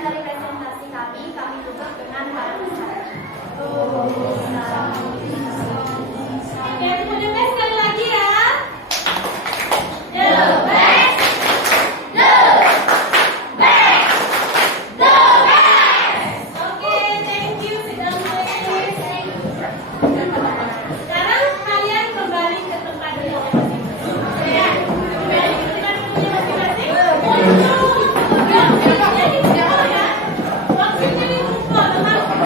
dari presentasi kami tutup dengan para peserta. Oke, the best sekali lagi ya. The best, the best, the best. Oke, thank you sudah mulai. Sekarang kalian kembali ke tempat duduk masing-masing. Ya, kembali ke tempat duduk masing-masing. Waktunya dibuka, teman-teman.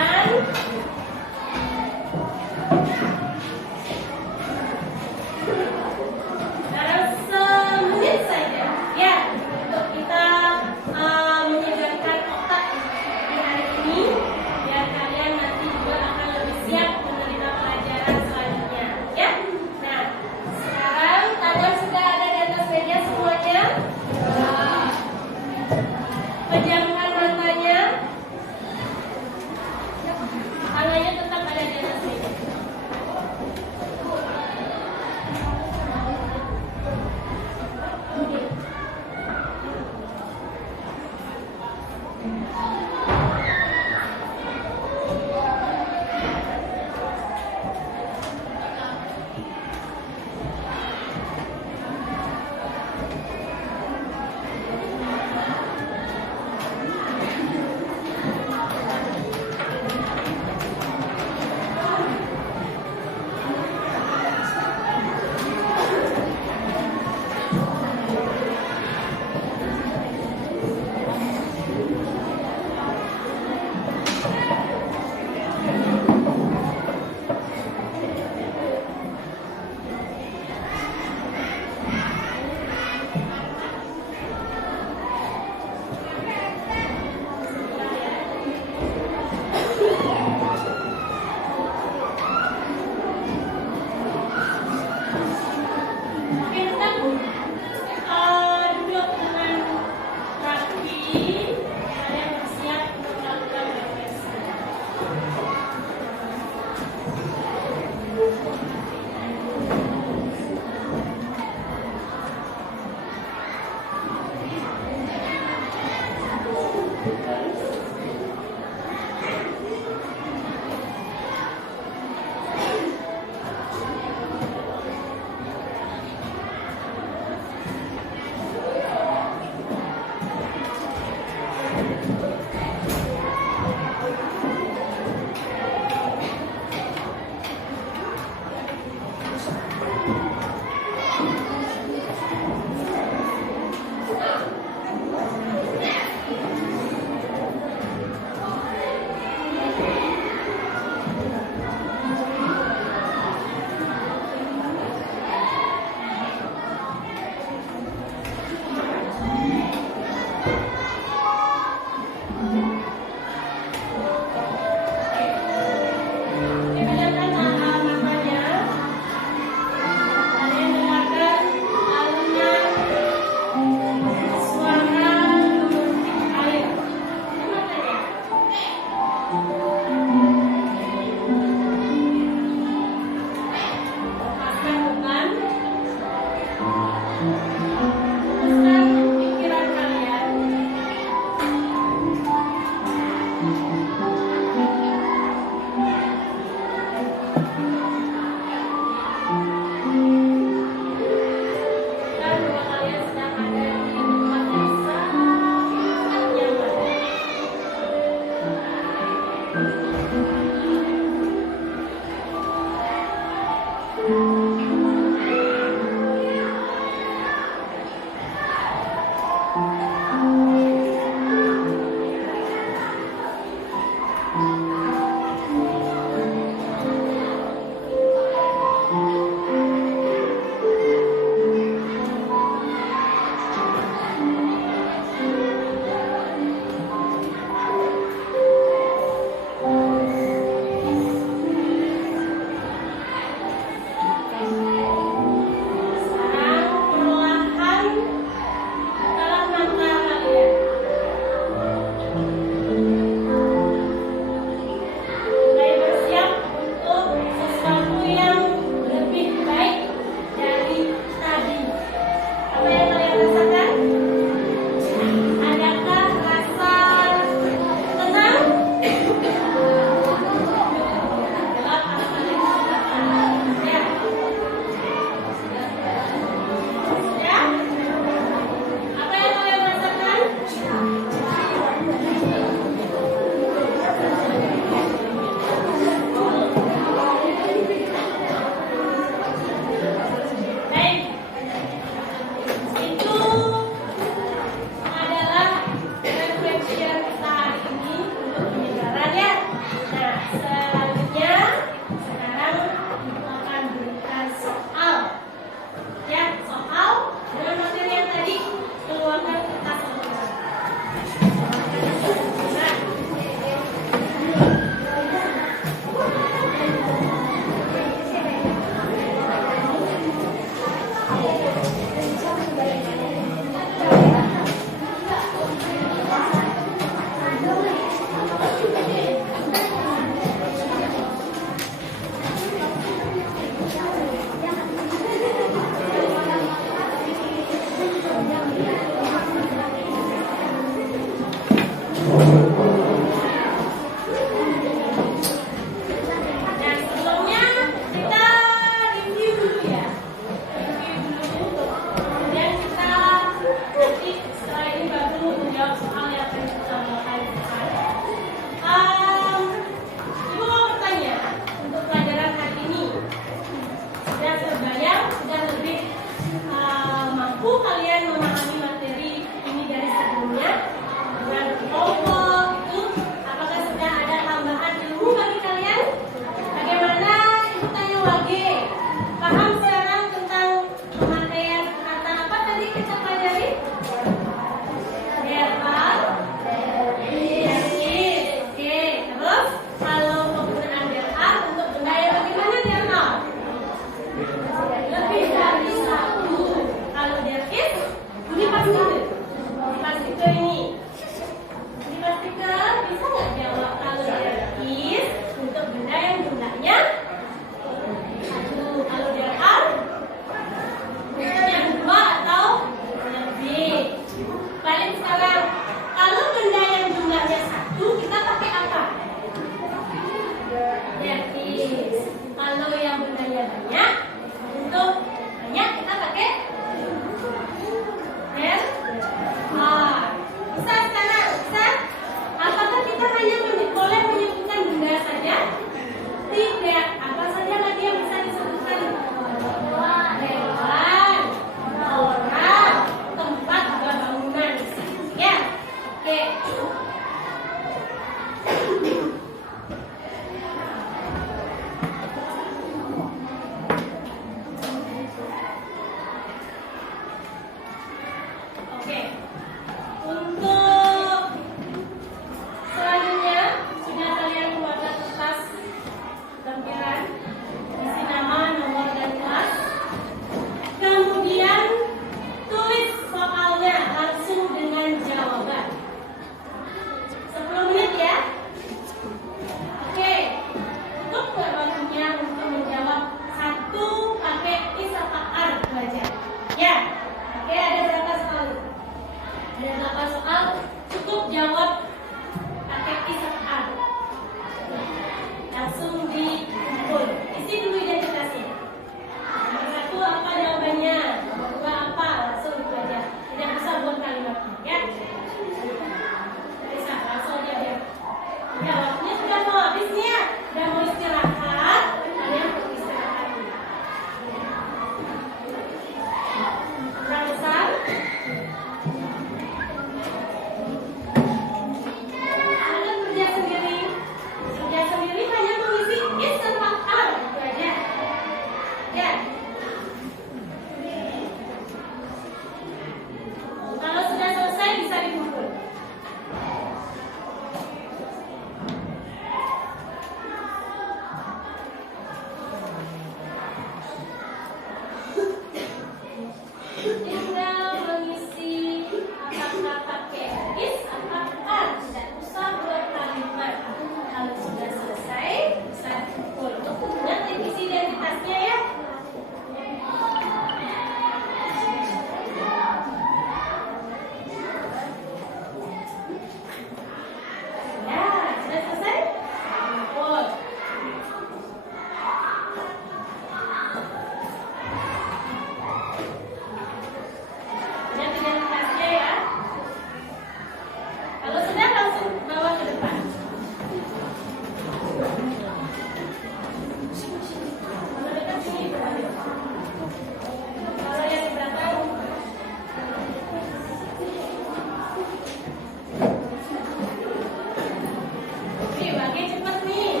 Bage cepet nih.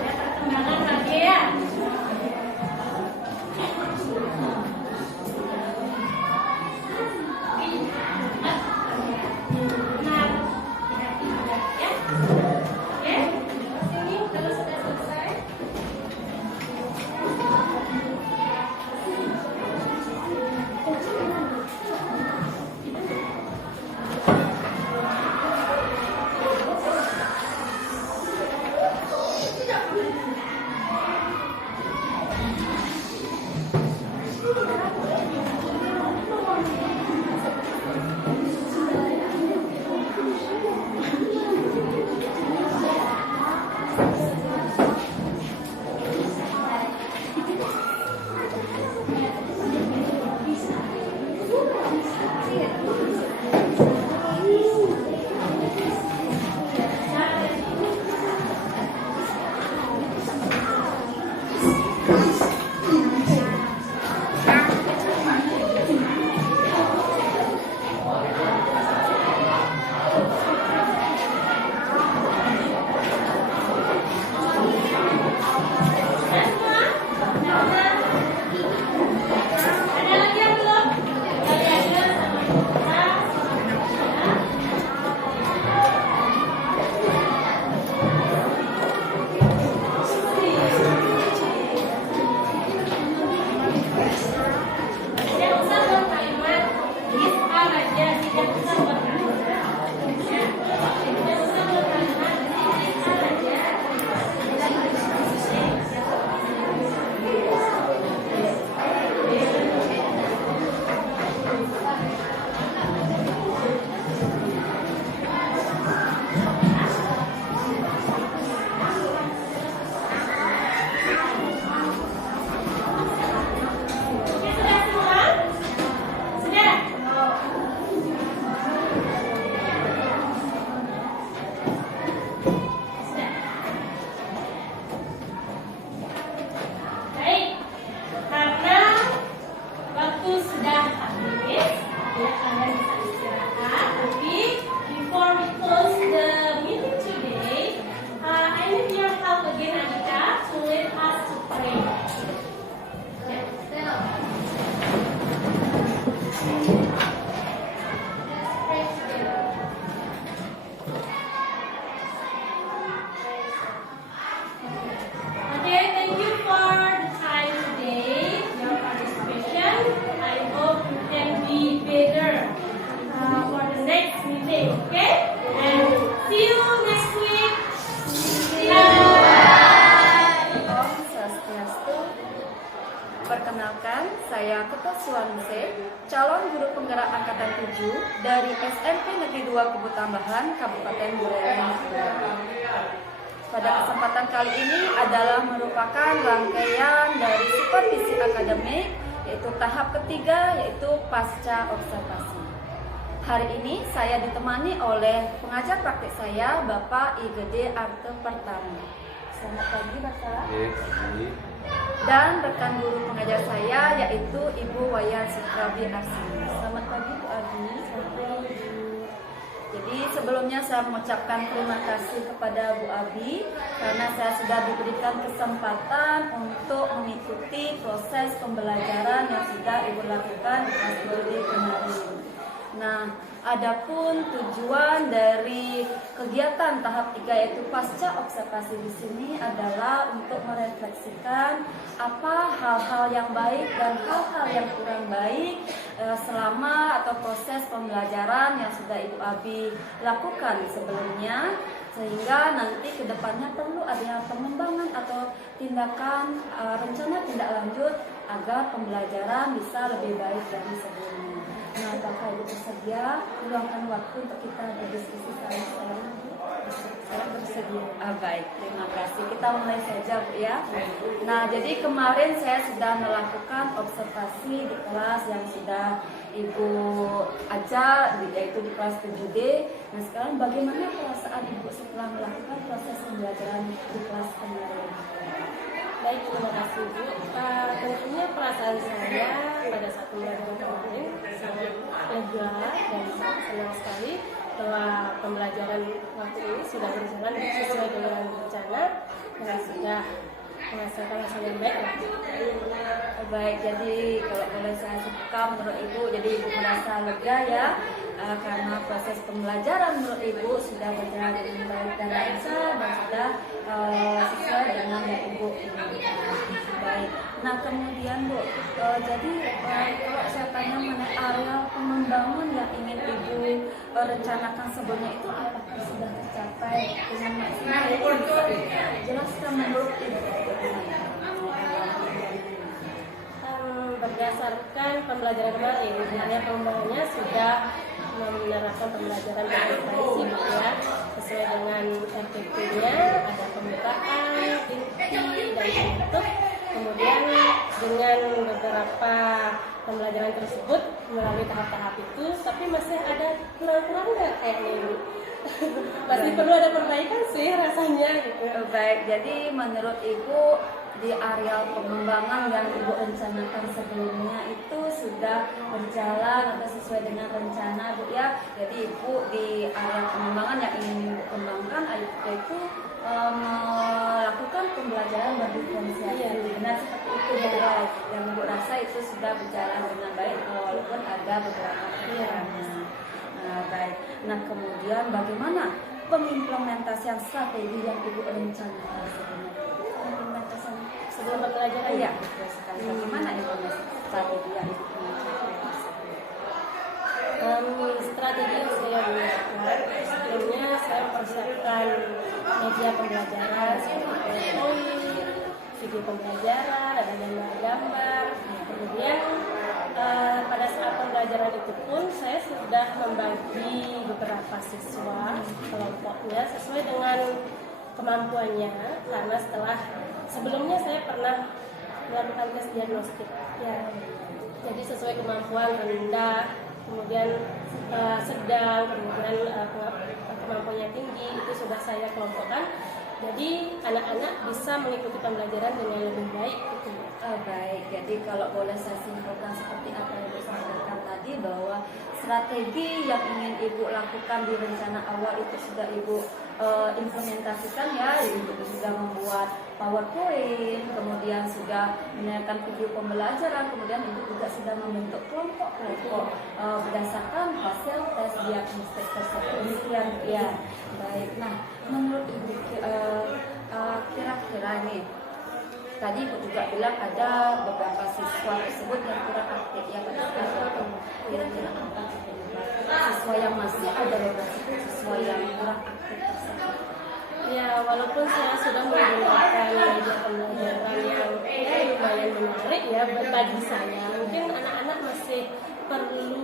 Lihat perkembangan Bage ya. Nah, ya. Oke. Sini kalau sudah selesai. Ada lagi yang belum? Dari Agil sama Putra. Tidak usah buat kalimat is are aja, tidak usah buat kalimat. Ya. Tidak usah buat kalimat is are aja. Oke, sudah semua? Sudah? Sudah. Baik. Karena waktu sudah habis, ya kalian bisa istirahat. Tapi before we close the meeting today, I need your help again, Adita, to lead us to pray. Ya. Okay, thank you for the time today, your participation. I hope you can be better for the next meeting, okay? And see you next week. Bye. Om Swastiastu. Perkenalkan, saya Ketua Suwanse, calon guru penggerak angkatan 7 dari SMP Negeri 2 Kubu Tambahan, Kabupaten Buleleng. Pada kesempatan kali ini adalah merupakan rangkaian dari supervisi akademik, yaitu tahap ketiga, yaitu pasca observasi. Hari ini saya ditemani oleh pengajar praktik saya, Bapak IGD Arte Pertama. Selamat pagi, Bapak. Dan rekan guru pengajar saya, yaitu Ibu Wayan Sutrabi Arsini. Selamat pagi, Bu Abi. Selamat pagi, Bu. Jadi sebelumnya saya mengucapkan terima kasih kepada Bu Abi karena saya sudah diberikan kesempatan untuk mengikuti proses pembelajaran yang sudah Ibu lakukan di kelas BD kemarin. Nah, adapun tujuan dari kegiatan tahap 3 yaitu pasca observasi di sini adalah untuk merefleksikan apa hal-hal yang baik dan hal-hal yang kurang baik selama atau proses pembelajaran yang sudah Ibu Abi lakukan sebelumnya, sehingga nanti kedepannya perlu adanya pengembangan atau tindakan rencana tindak lanjut agar pembelajaran bisa lebih baik dari sebelumnya. Nah, apakah Ibu bersedia meluangkan waktu untuk kita berdiskusi sama-sama? Saya bersedia. Baik, terima kasih. Kita mulai saja, Bu ya. Nah, jadi kemarin saya sudah melakukan observasi di kelas yang sudah Ibu ajar, yaitu di kelas 7D. Nah, sekarang bagaimana perasaan Ibu setelah melakukan proses pembelajaran di kelas kemarin? Baik, terima kasih Bu. Tentunya perasaan saya pada saat pembelajaran kemarin sangat lega dan sangat senang sekali bahwa pembelajaran waktu ini sudah berjalan sesuai dengan rencana dan sudah menghasilkan hasil yang baik. Baik, jadi kalau boleh saya suka menurut Ibu, jadi Ibu merasa lega ya karena proses pembelajaran menurut Ibu sudah berjalan dengan baik dan lancar dan sudah sesuai dengan yang Ibu inginkan. Baik. Nah kemudian Bu, jadi kalau saya tanya mengenai area pengembangan yang ingin Ibu rencanakan sebelumnya itu apakah sudah tercapai dengan maksimal? Jelaskan menurut Ibu. Berdasarkan pembelajaran kemarin, area pengembangannya sudah menerapkan pembelajaran dengan prinsip ya, sesuai dengan RTP-nya, ada pembukaan, inti, dan penutup. Kemudian dengan beberapa pembelajaran tersebut melalui tahap-tahap itu, tapi masih ada kurang-kurang nggak kayaknya ini? Masih perlu ada perbaikan sih rasanya gitu. Baik, jadi menurut Ibu di area pengembangan yang Ibu rencanakan sebelumnya itu sudah berjalan atau sesuai dengan rencana Bu ya. Jadi Ibu di area pengembangan yang ingin Ibu kembangkan yaitu melakukan pembelajaran berdiferensiasi. Benar seperti itu ya. Yang Ibu rasa itu sudah berjalan dengan baik walaupun ada beberapa kekurangan. Nah, baik. Nah, kemudian bagaimana pengimplementasian strategi yang Ibu rencanakan sebelumnya? Pengimplementasian Sebelum pembelajaran ya, betul sekali. Bagaimana implementasi strategi yang Ibu rencanakan? Strategi yang saya gunakan sebelumnya saya mempersiapkan media pembelajaran seperti PowerPoint, video pembelajaran, ada gambar-gambar. Kemudian pada saat pembelajaran itu pun saya sudah membagi beberapa siswa kelompoknya sesuai dengan kemampuannya, karena sebelumnya saya pernah melakukan tes diagnostik ya. Jadi sesuai kemampuan rendah, kemudian sedang, kemudian kemampuannya tinggi, itu sudah saya kelompokkan. Jadi anak-anak bisa mengikuti pembelajaran dengan lebih baik gitu. Baik, jadi kalau boleh saya simpulkan seperti apa yang Ibu sampaikan tadi, bahwa strategi yang ingin Ibu lakukan di rencana awal itu sudah Ibu implementasikan ya. Ibu sudah membuat PowerPoint, kemudian sudah menyiapkan video pembelajaran, kemudian Ibu juga sudah membentuk kelompok-kelompok berdasarkan hasil tes diagnostik tersebut. Demikian ya. Baik, nah menurut Ibu kira-kira nih, tadi Ibu juga bilang ada beberapa siswa tersebut yang kurang aktif ya pada saat itu. Kira-kira apa siswa yang masih ada beberapa siswa yang kurang aktif tersebut? Ya, walaupun saya sudah menggunakan media pembelajaran yang lumayan menarik ya bagi saya, mungkin anak-anak masih perlu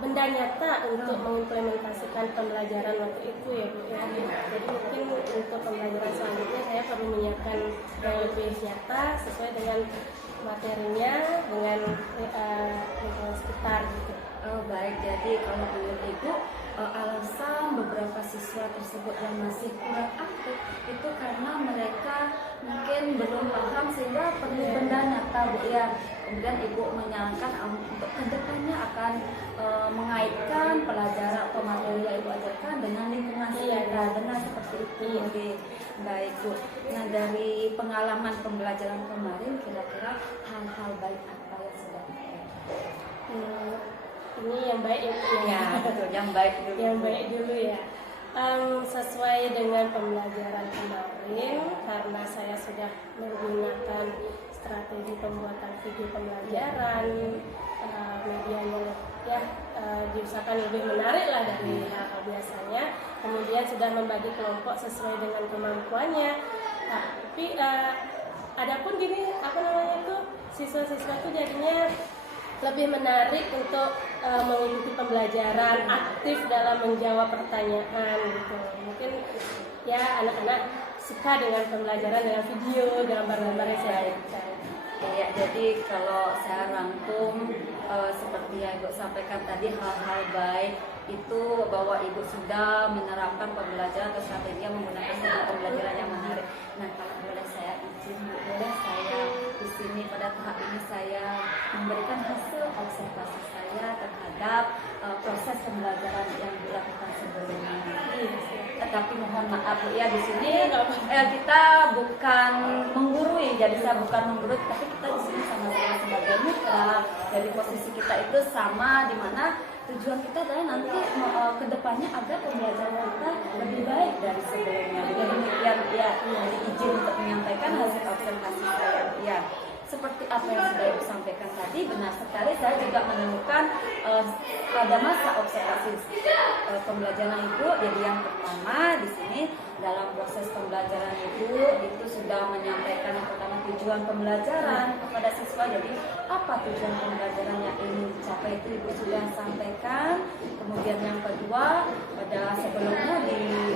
benda nyata untuk mengimplementasikan pembelajaran waktu itu ya Bu ya. Jadi mungkin untuk pembelajaran selanjutnya saya perlu menyiapkan yang lebih nyata sesuai dengan materinya, dengan lingkungan sekitar gitu. Baik, jadi kalau menurut Ibu alasan beberapa siswa tersebut yang masih kurang aktif itu karena mereka mungkin belum paham sehingga perlu benda nyata Bu ya. Kemudian Ibu menyarankan untuk kedepannya akan mengaitkan pelajaran atau materi yang Ibu ajarkan dengan lingkungan sekitar. Benar seperti itu. Oke. Baik Bu. Nah dari pengalaman pembelajaran kemarin kira-kira hal-hal baik apa yang sudah Ini yang baik ya, betul, yang baik dulu. Yang baik dulu ya. Sesuai dengan pembelajaran kemarin, karena saya sudah menggunakan strategi pembuatan video pembelajaran, medianya ya diusahakan lebih menarik lah dari biasanya. Kemudian sudah membagi kelompok sesuai dengan kemampuannya. Tapi adapun gini siswa-siswa itu jadinya lebih menarik untuk mengikuti pembelajaran, aktif dalam menjawab pertanyaan gitu. Mungkin ya anak-anak suka dengan pembelajaran dengan video, gambar-gambar yang saya berikan. Ya, jadi kalau saya rangkum seperti yang Ibu sampaikan tadi, hal-hal baik itu bahwa Ibu sudah menerapkan pembelajaran atau strategi yang menggunakan metode pembelajaran yang menarik. Nah, kalau boleh saya izin, Bu, boleh saya di sini pada tahap ini saya memberikan hasil observasi saya terhadap proses pembelajaran yang dilakukan sebelumnya. tapi mohon maaf Bu ya, di sini kita bukan menggurui, jadi saya bukan menggurui, tapi kita di sini sama-sama sebagai mitra. Jadi posisi kita itu sama, di mana tujuan kita adalah nanti kedepannya agar pembelajaran kita lebih baik dari sebelumnya. Jadi demikian ya, izin untuk menyampaikan hasil observasi saya ya. Seperti apa yang sudah Ibu sampaikan tadi, benar sekali saya juga menemukan pada masa observasi pembelajaran Ibu. Jadi yang pertama di sini dalam proses pembelajaran Ibu itu sudah menyampaikan yang pertama tujuan pembelajaran kepada siswa. Jadi apa tujuan pembelajaran yang ingin dicapai itu Ibu sudah sampaikan. Kemudian yang kedua, pada sebelumnya di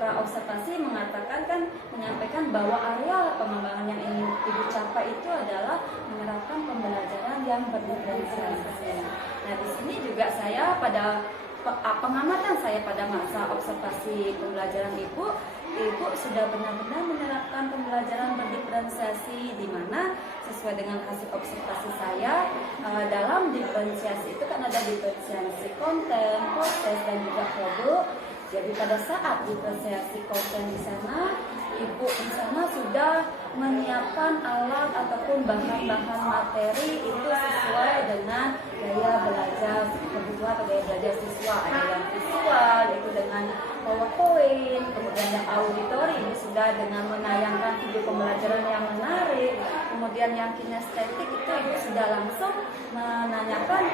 pra-observasi mengatakan kan menyampaikan bahwa area pengembangan yang ingin Ibu capai itu adalah menerapkan pembelajaran yang berdiferensiasi. Nah di sini juga saya pada pengamatan saya pada masa observasi pembelajaran Ibu sudah benar-benar menerapkan pembelajaran berdiferensiasi, di mana sesuai dengan hasil observasi saya dalam diferensiasi itu kan ada diferensiasi konten, proses dan juga produk. Jadi pada saat diferensiasi konten di sana, Ibu di sana sudah menyiapkan alat ataupun bahan-bahan materi itu sesuai dengan gaya belajar kebutuhan atau gaya belajar siswa. Ada yang visual yaitu dengan PowerPoint, kemudian yang auditori ini sudah dengan menayangkan video pembelajaran yang menarik, kemudian yang kinestetik itu Ibu sudah langsung menanyakan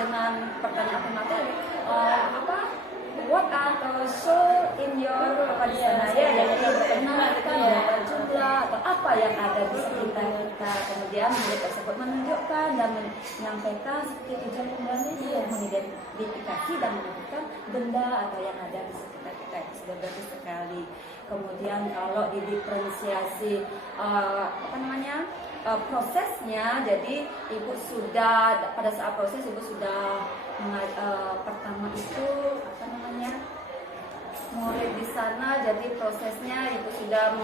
dengan pertanyaan materi what atau show in your apa di sana ya, jadi menanyakan berapa jumlah atau apa yang ada di sekitar kita. Kemudian murid tersebut menunjukkan dan menyampaikan seperti tujuan pembelajaran itu yang mengidentifikasi dan menyebutkan benda atau yang ada di sekitar kita. Itu sudah bagus sekali. Kemudian kalau di diferensiasi prosesnya, jadi Ibu sudah pada saat proses Ibu sudah pertama itu murid di sana, jadi prosesnya Ibu sudah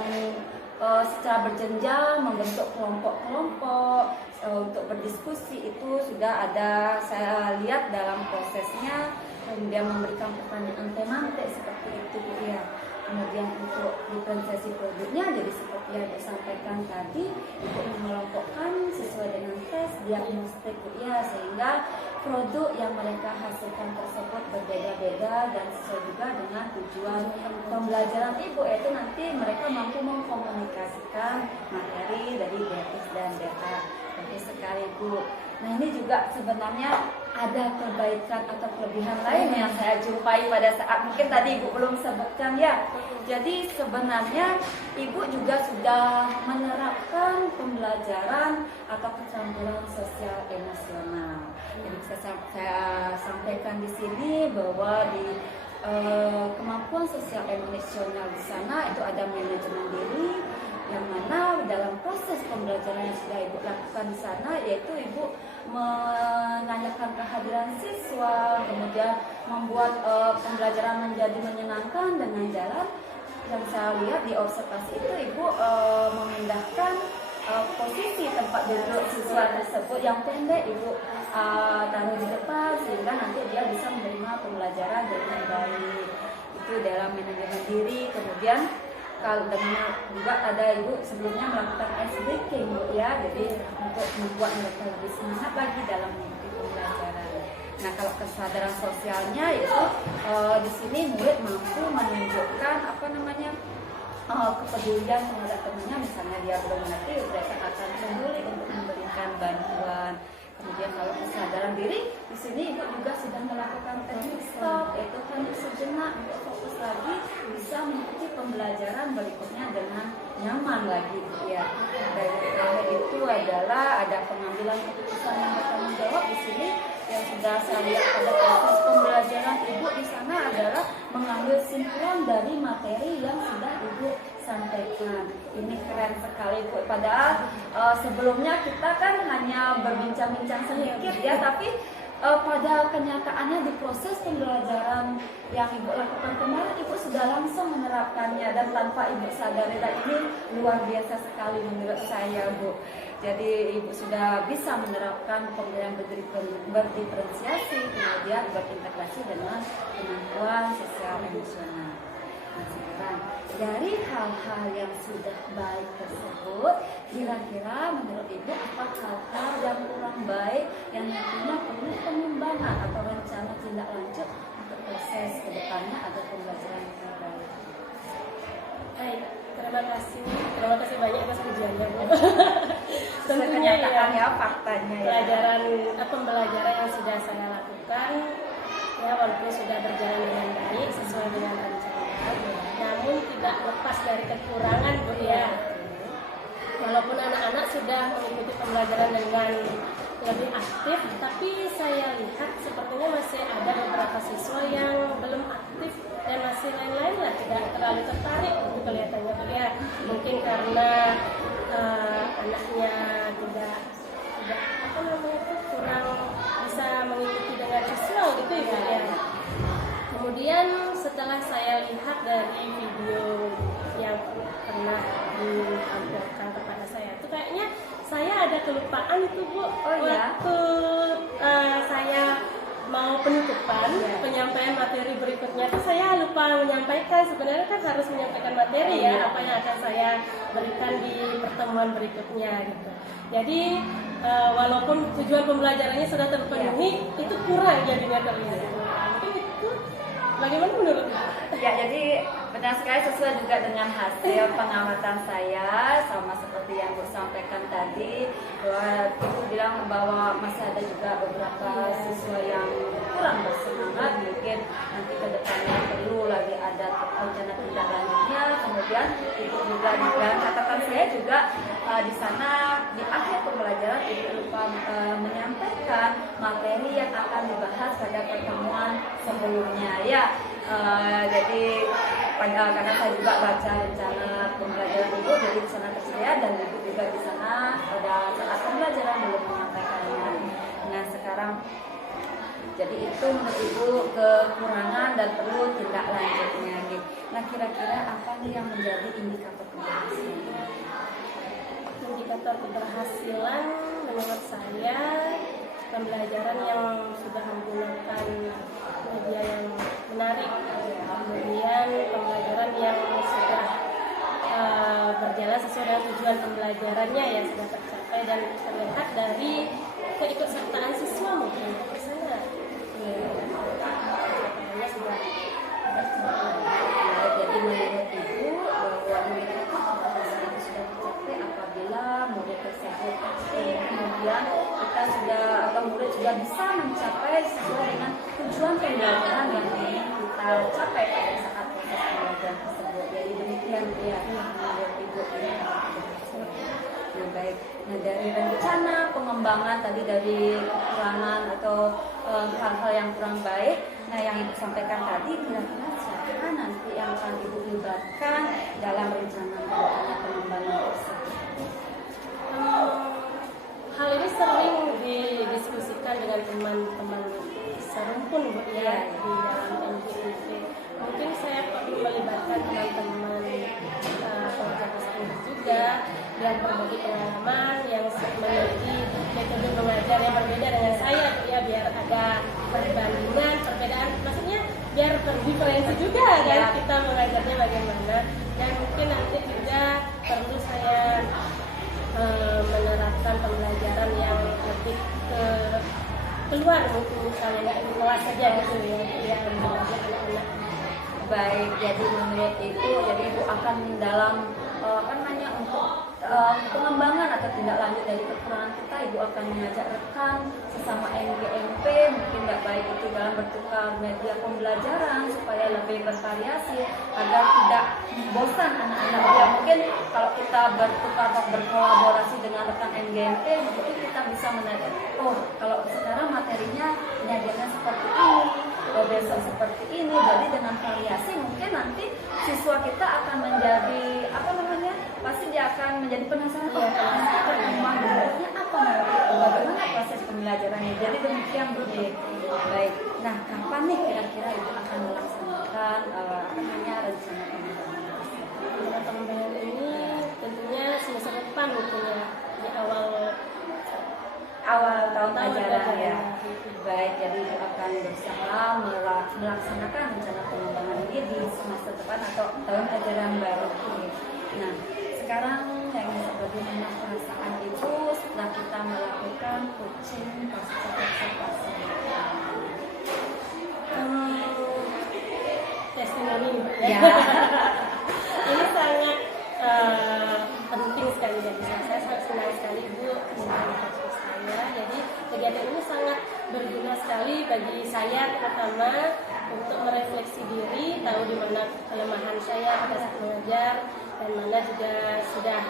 secara berjenjang membentuk kelompok-kelompok untuk berdiskusi, itu sudah ada saya lihat dalam prosesnya. Kemudian memberikan pertanyaan tematik seperti itu ya. Kemudian untuk diferensiasi produknya, jadi seperti yang disampaikan tadi, Ibu mengelompokkan sesuai dengan tes diagnostik ya, sehingga produk yang mereka hasilkan tersebut berbeda-beda dan sesuai juga dengan tujuan pembelajaran Ibu, yaitu nanti mereka mampu mengkomunikasikan materi dari DX dan DA. Bagus sekali Bu. Nah ini juga sebenarnya ada kebaikan atau kelebihan lain yang saya jumpai pada saat mungkin tadi Ibu belum sebutkan ya. Jadi sebenarnya Ibu juga sudah menerapkan pembelajaran atau keterampilan sosial emosional. Jadi bisa saya sampaikan di sini bahwa di kemampuan sosial emosional di sana itu ada manajemen diri, yang mana dalam proses pembelajaran yang sudah Ibu lakukan di sana, yaitu Ibu menanyakan kehadiran siswa, kemudian membuat pembelajaran menjadi menyenangkan dengan jalan. Yang saya lihat di observasi itu Ibu memindahkan posisi tempat duduk siswa tersebut yang pendek Ibu taruh di depan, sehingga nanti dia bisa menerima pembelajaran dengan baik. Itu dalam manajemen diri. Kemudian kalau dengan juga ada Ibu sebelumnya melakukan ice breaking Bu ya, jadi untuk membuat mereka lebih semangat lagi dalam mengikuti pembelajaran. Nah kalau kesadaran sosialnya itu di sini murid mampu menunjukkan kepedulian terhadap temannya, misalnya dia belum mengerti, mereka akan peduli untuk memberikan bantuan. Kemudian kalau kesadaran diri, di sini Ibu juga sudah melakukan teknik stop, yaitu hanya sejenak untuk fokus lagi, bisa mengikuti pembelajaran berikutnya dengan nyaman lagi ya. Dan terakhir itu adalah ada pengambilan keputusan yang bertanggung jawab di sini. Yang sudah saya lihat pada proses pembelajaran Ibu di sana adalah mengambil simpulan dari materi yang sudah Ibu sampaikan. Ini keren sekali Bu. Padahal sebelumnya kita kan hanya berbincang-bincang sedikit ya, tapi pada kenyataannya di proses pembelajaran yang Ibu lakukan kemarin, Ibu sudah langsung menerapkannya dan tanpa Ibu sadari. Dan ini luar biasa sekali menurut saya Bu. Jadi Ibu sudah bisa menerapkan pembelajaran berdiferensiasi, kemudian berintegrasi dengan kemampuan sosial emosional. Nah dari hal-hal yang sudah baik tersebut, kira-kira menurut Ibu apa hal-hal yang kurang baik yang nantinya perlu pengembangan atau rencana tindak lanjut untuk proses ke depannya agar pembelajaran lebih baik? Baik, terima kasih banyak atas pujiannya, Bu. Sesuai Tentunya kenyataan ya, faktanya ya. pembelajaran yang sudah saya lakukan ya, walaupun sudah berjalan dengan baik sesuai dengan rencana, namun tidak lepas dari kekurangan, Bu ya. Walaupun anak-anak sudah mengikuti pembelajaran dengan lebih aktif, tapi saya lihat sepertinya masih ada beberapa siswa yang belum aktif dan masih lain-lain lah, tidak terlalu tertarik gitu kelihatannya, Bu ya. Mungkin karena anaknya tidak apa namanya itu, kurang bisa mengikuti dengan visual gitu ya. Kemudian setelah saya lihat dari video yang pernah ditampilkan kepada saya, itu kayaknya saya ada kelupaan itu, Bu. Oh ya? Waktu saya mau penutupan penyampaian materi berikutnya itu saya lupa menyampaikan. Sebenarnya kan harus menyampaikan materi ya, apa yang akan saya berikan di pertemuan berikutnya gitu. Jadi walaupun tujuan pembelajarannya sudah terpenuhi, itu kurang jadinya terlihat. Mungkin itu bagaimana menurut Ibu? Ya, jadi benar sekali sesuai juga dengan hasil pengamatan saya, sama seperti yang Bu sampaikan tadi, bahwa Ibu bilang bahwa masih ada juga beberapa siswa yang kurang bersemangat, mungkin nanti ke depannya perlu lagi ada rencana tindak lanjutnya. Kemudian Ibu juga di dalam catatan saya juga di sana di akhir pembelajaran Ibu lupa menyampaikan materi yang akan dibahas pada pertemuan sebelumnya ya. Jadi karena saya juga baca rencana pembelajaran Ibu, jadi di sana tersedia dan Ibu juga di sana pada saat pembelajaran belum menyampaikannya. Nah sekarang jadi itu menurut Ibu kekurangan dan perlu tindak lanjutnya. Nah kira-kira apa nih yang menjadi indikator keberhasilan? Indikator keberhasilan menurut saya pembelajaran yang sudah menggunakan media yang menarik, kemudian pembelajaran yang sudah berjalan sesuai dengan tujuan pembelajarannya yang sudah tercapai dan terlihat dari keikutsertaan siswa mungkin di sana. Kayaknya sudah Jadi menurut Ibu bahwa indikator keberhasilan itu sudah tercapai apabila murid tersebut kemudian kita sudah atau murid sudah bisa mencapai sesuai dengan tujuan pembelajaran yang ingin kita capai pada saat proses pembelajaran tersebut. Jadi demikian ya menurut Ibu Nah baik, nah dari rencana pengembangan tadi dari kekurangan atau hal-hal yang kurang baik, nah yang Ibu sampaikan tadi kira-kira siapa nanti yang akan Ibu libatkan dalam rencana pengembangan tersebut? Hal ini sering didiskusikan dengan teman-teman serumpun Bu ya di dalam NGIP. Mungkin saya perlu melibatkan teman-teman pengurus juga dan berbagi pengalaman yang memiliki metode mengajar yang berbeda dengan saya ya, biar ada perbandingan, perbedaan, maksudnya biar berdiferensi juga kan kita mengajarnya bagaimana. Dan mungkin nanti juga perlu saya menerapkan pembelajaran yang lebih keluar, mungkin misalnya nggak di kelas saja gitu ya, yang belajar anak-anak. Baik, jadi menurut Ibu, jadi Ibu akan dalam untuk pengembangan atau tindak lanjut dari kekurangan kita, Ibu akan mengajak rekan sesama NGMP, mungkin nggak baik itu dalam bertukar media pembelajaran supaya lebih bervariasi agar tidak bosan anak-anak. Ya mungkin kalau kita bertukar atau berkolaborasi dengan rekan NGMP, mungkin kita bisa menajak, oh kalau sekarang materinya penyajiannya seperti ini, besok seperti ini, jadi dengan variasi mungkin nanti siswa kita akan menjadi pasti dia akan menjadi penasaran memang bentuknya apa nanti, bagaimana proses pembelajarannya. Jadi demikian Bu. Baik, nah kapan nih kira-kira Ibu akan melaksanakan rencana pengembangan ini? Tentunya semester depan mungkin ya, di awal tahun ajaran ya. ya. Baik, jadi Ibu akan berusaha melaksanakan rencana pengembangan ini di semester depan untuk tahun ajaran baru ini. Nah, sekarang yang bagaimana perasaan Ibu setelah kita melakukan coaching pasca observasi? Testimoni Ya. ini sangat penting sekali bagi saya sangat senang sekali Ibu mengingatkan saya. Jadi kegiatan ini sangat berguna sekali bagi saya, terutama untuk merefleksi diri, tahu di mana kelemahan saya pada saat mengajar dan mana juga sudah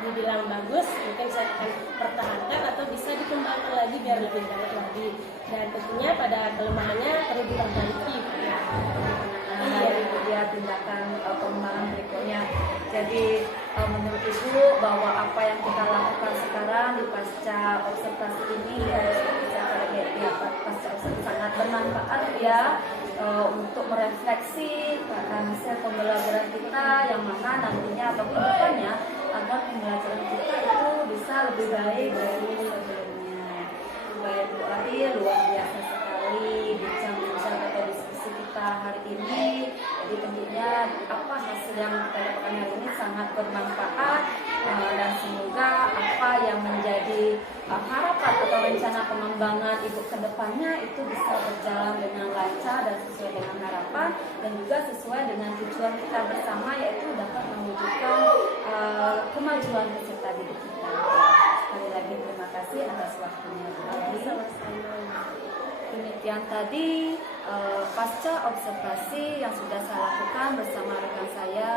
dibilang bagus, mungkin saya akan pertahankan atau bisa dikembangkan lagi biar lebih baik lagi. Dan tentunya pada kelemahannya perlu diperbaiki. Iya, itu dia tindakan pengembangan berikutnya. Jadi menurut Ibu bahwa apa yang kita lakukan sekarang di pasca observasi ini pasca observasi sangat bermanfaat ya untuk merefleksi hasil pembelajaran kita yang mana nantinya atau kedepannya agar pembelajaran kita itu bisa lebih baik dari sebelumnya. Baik Bu Ari, luar biasa sekali bincang-bincang atau diskusi kita hari ini. Jadi tentunya apa hasil yang kita dapatkan hari ini sangat bermanfaat dan semoga apa yang menjadi harapan atau rencana pengembangan Ibu ke depannya itu bisa berjalan dengan lancar dan sesuai dengan harapan dan juga sesuai dengan tujuan kita bersama, yaitu dapat mewujudkan kemajuan peserta didik kita. Sekali lagi terima kasih atas waktunya. Demikian tadi pasca observasi yang sudah saya lakukan bersama rekan saya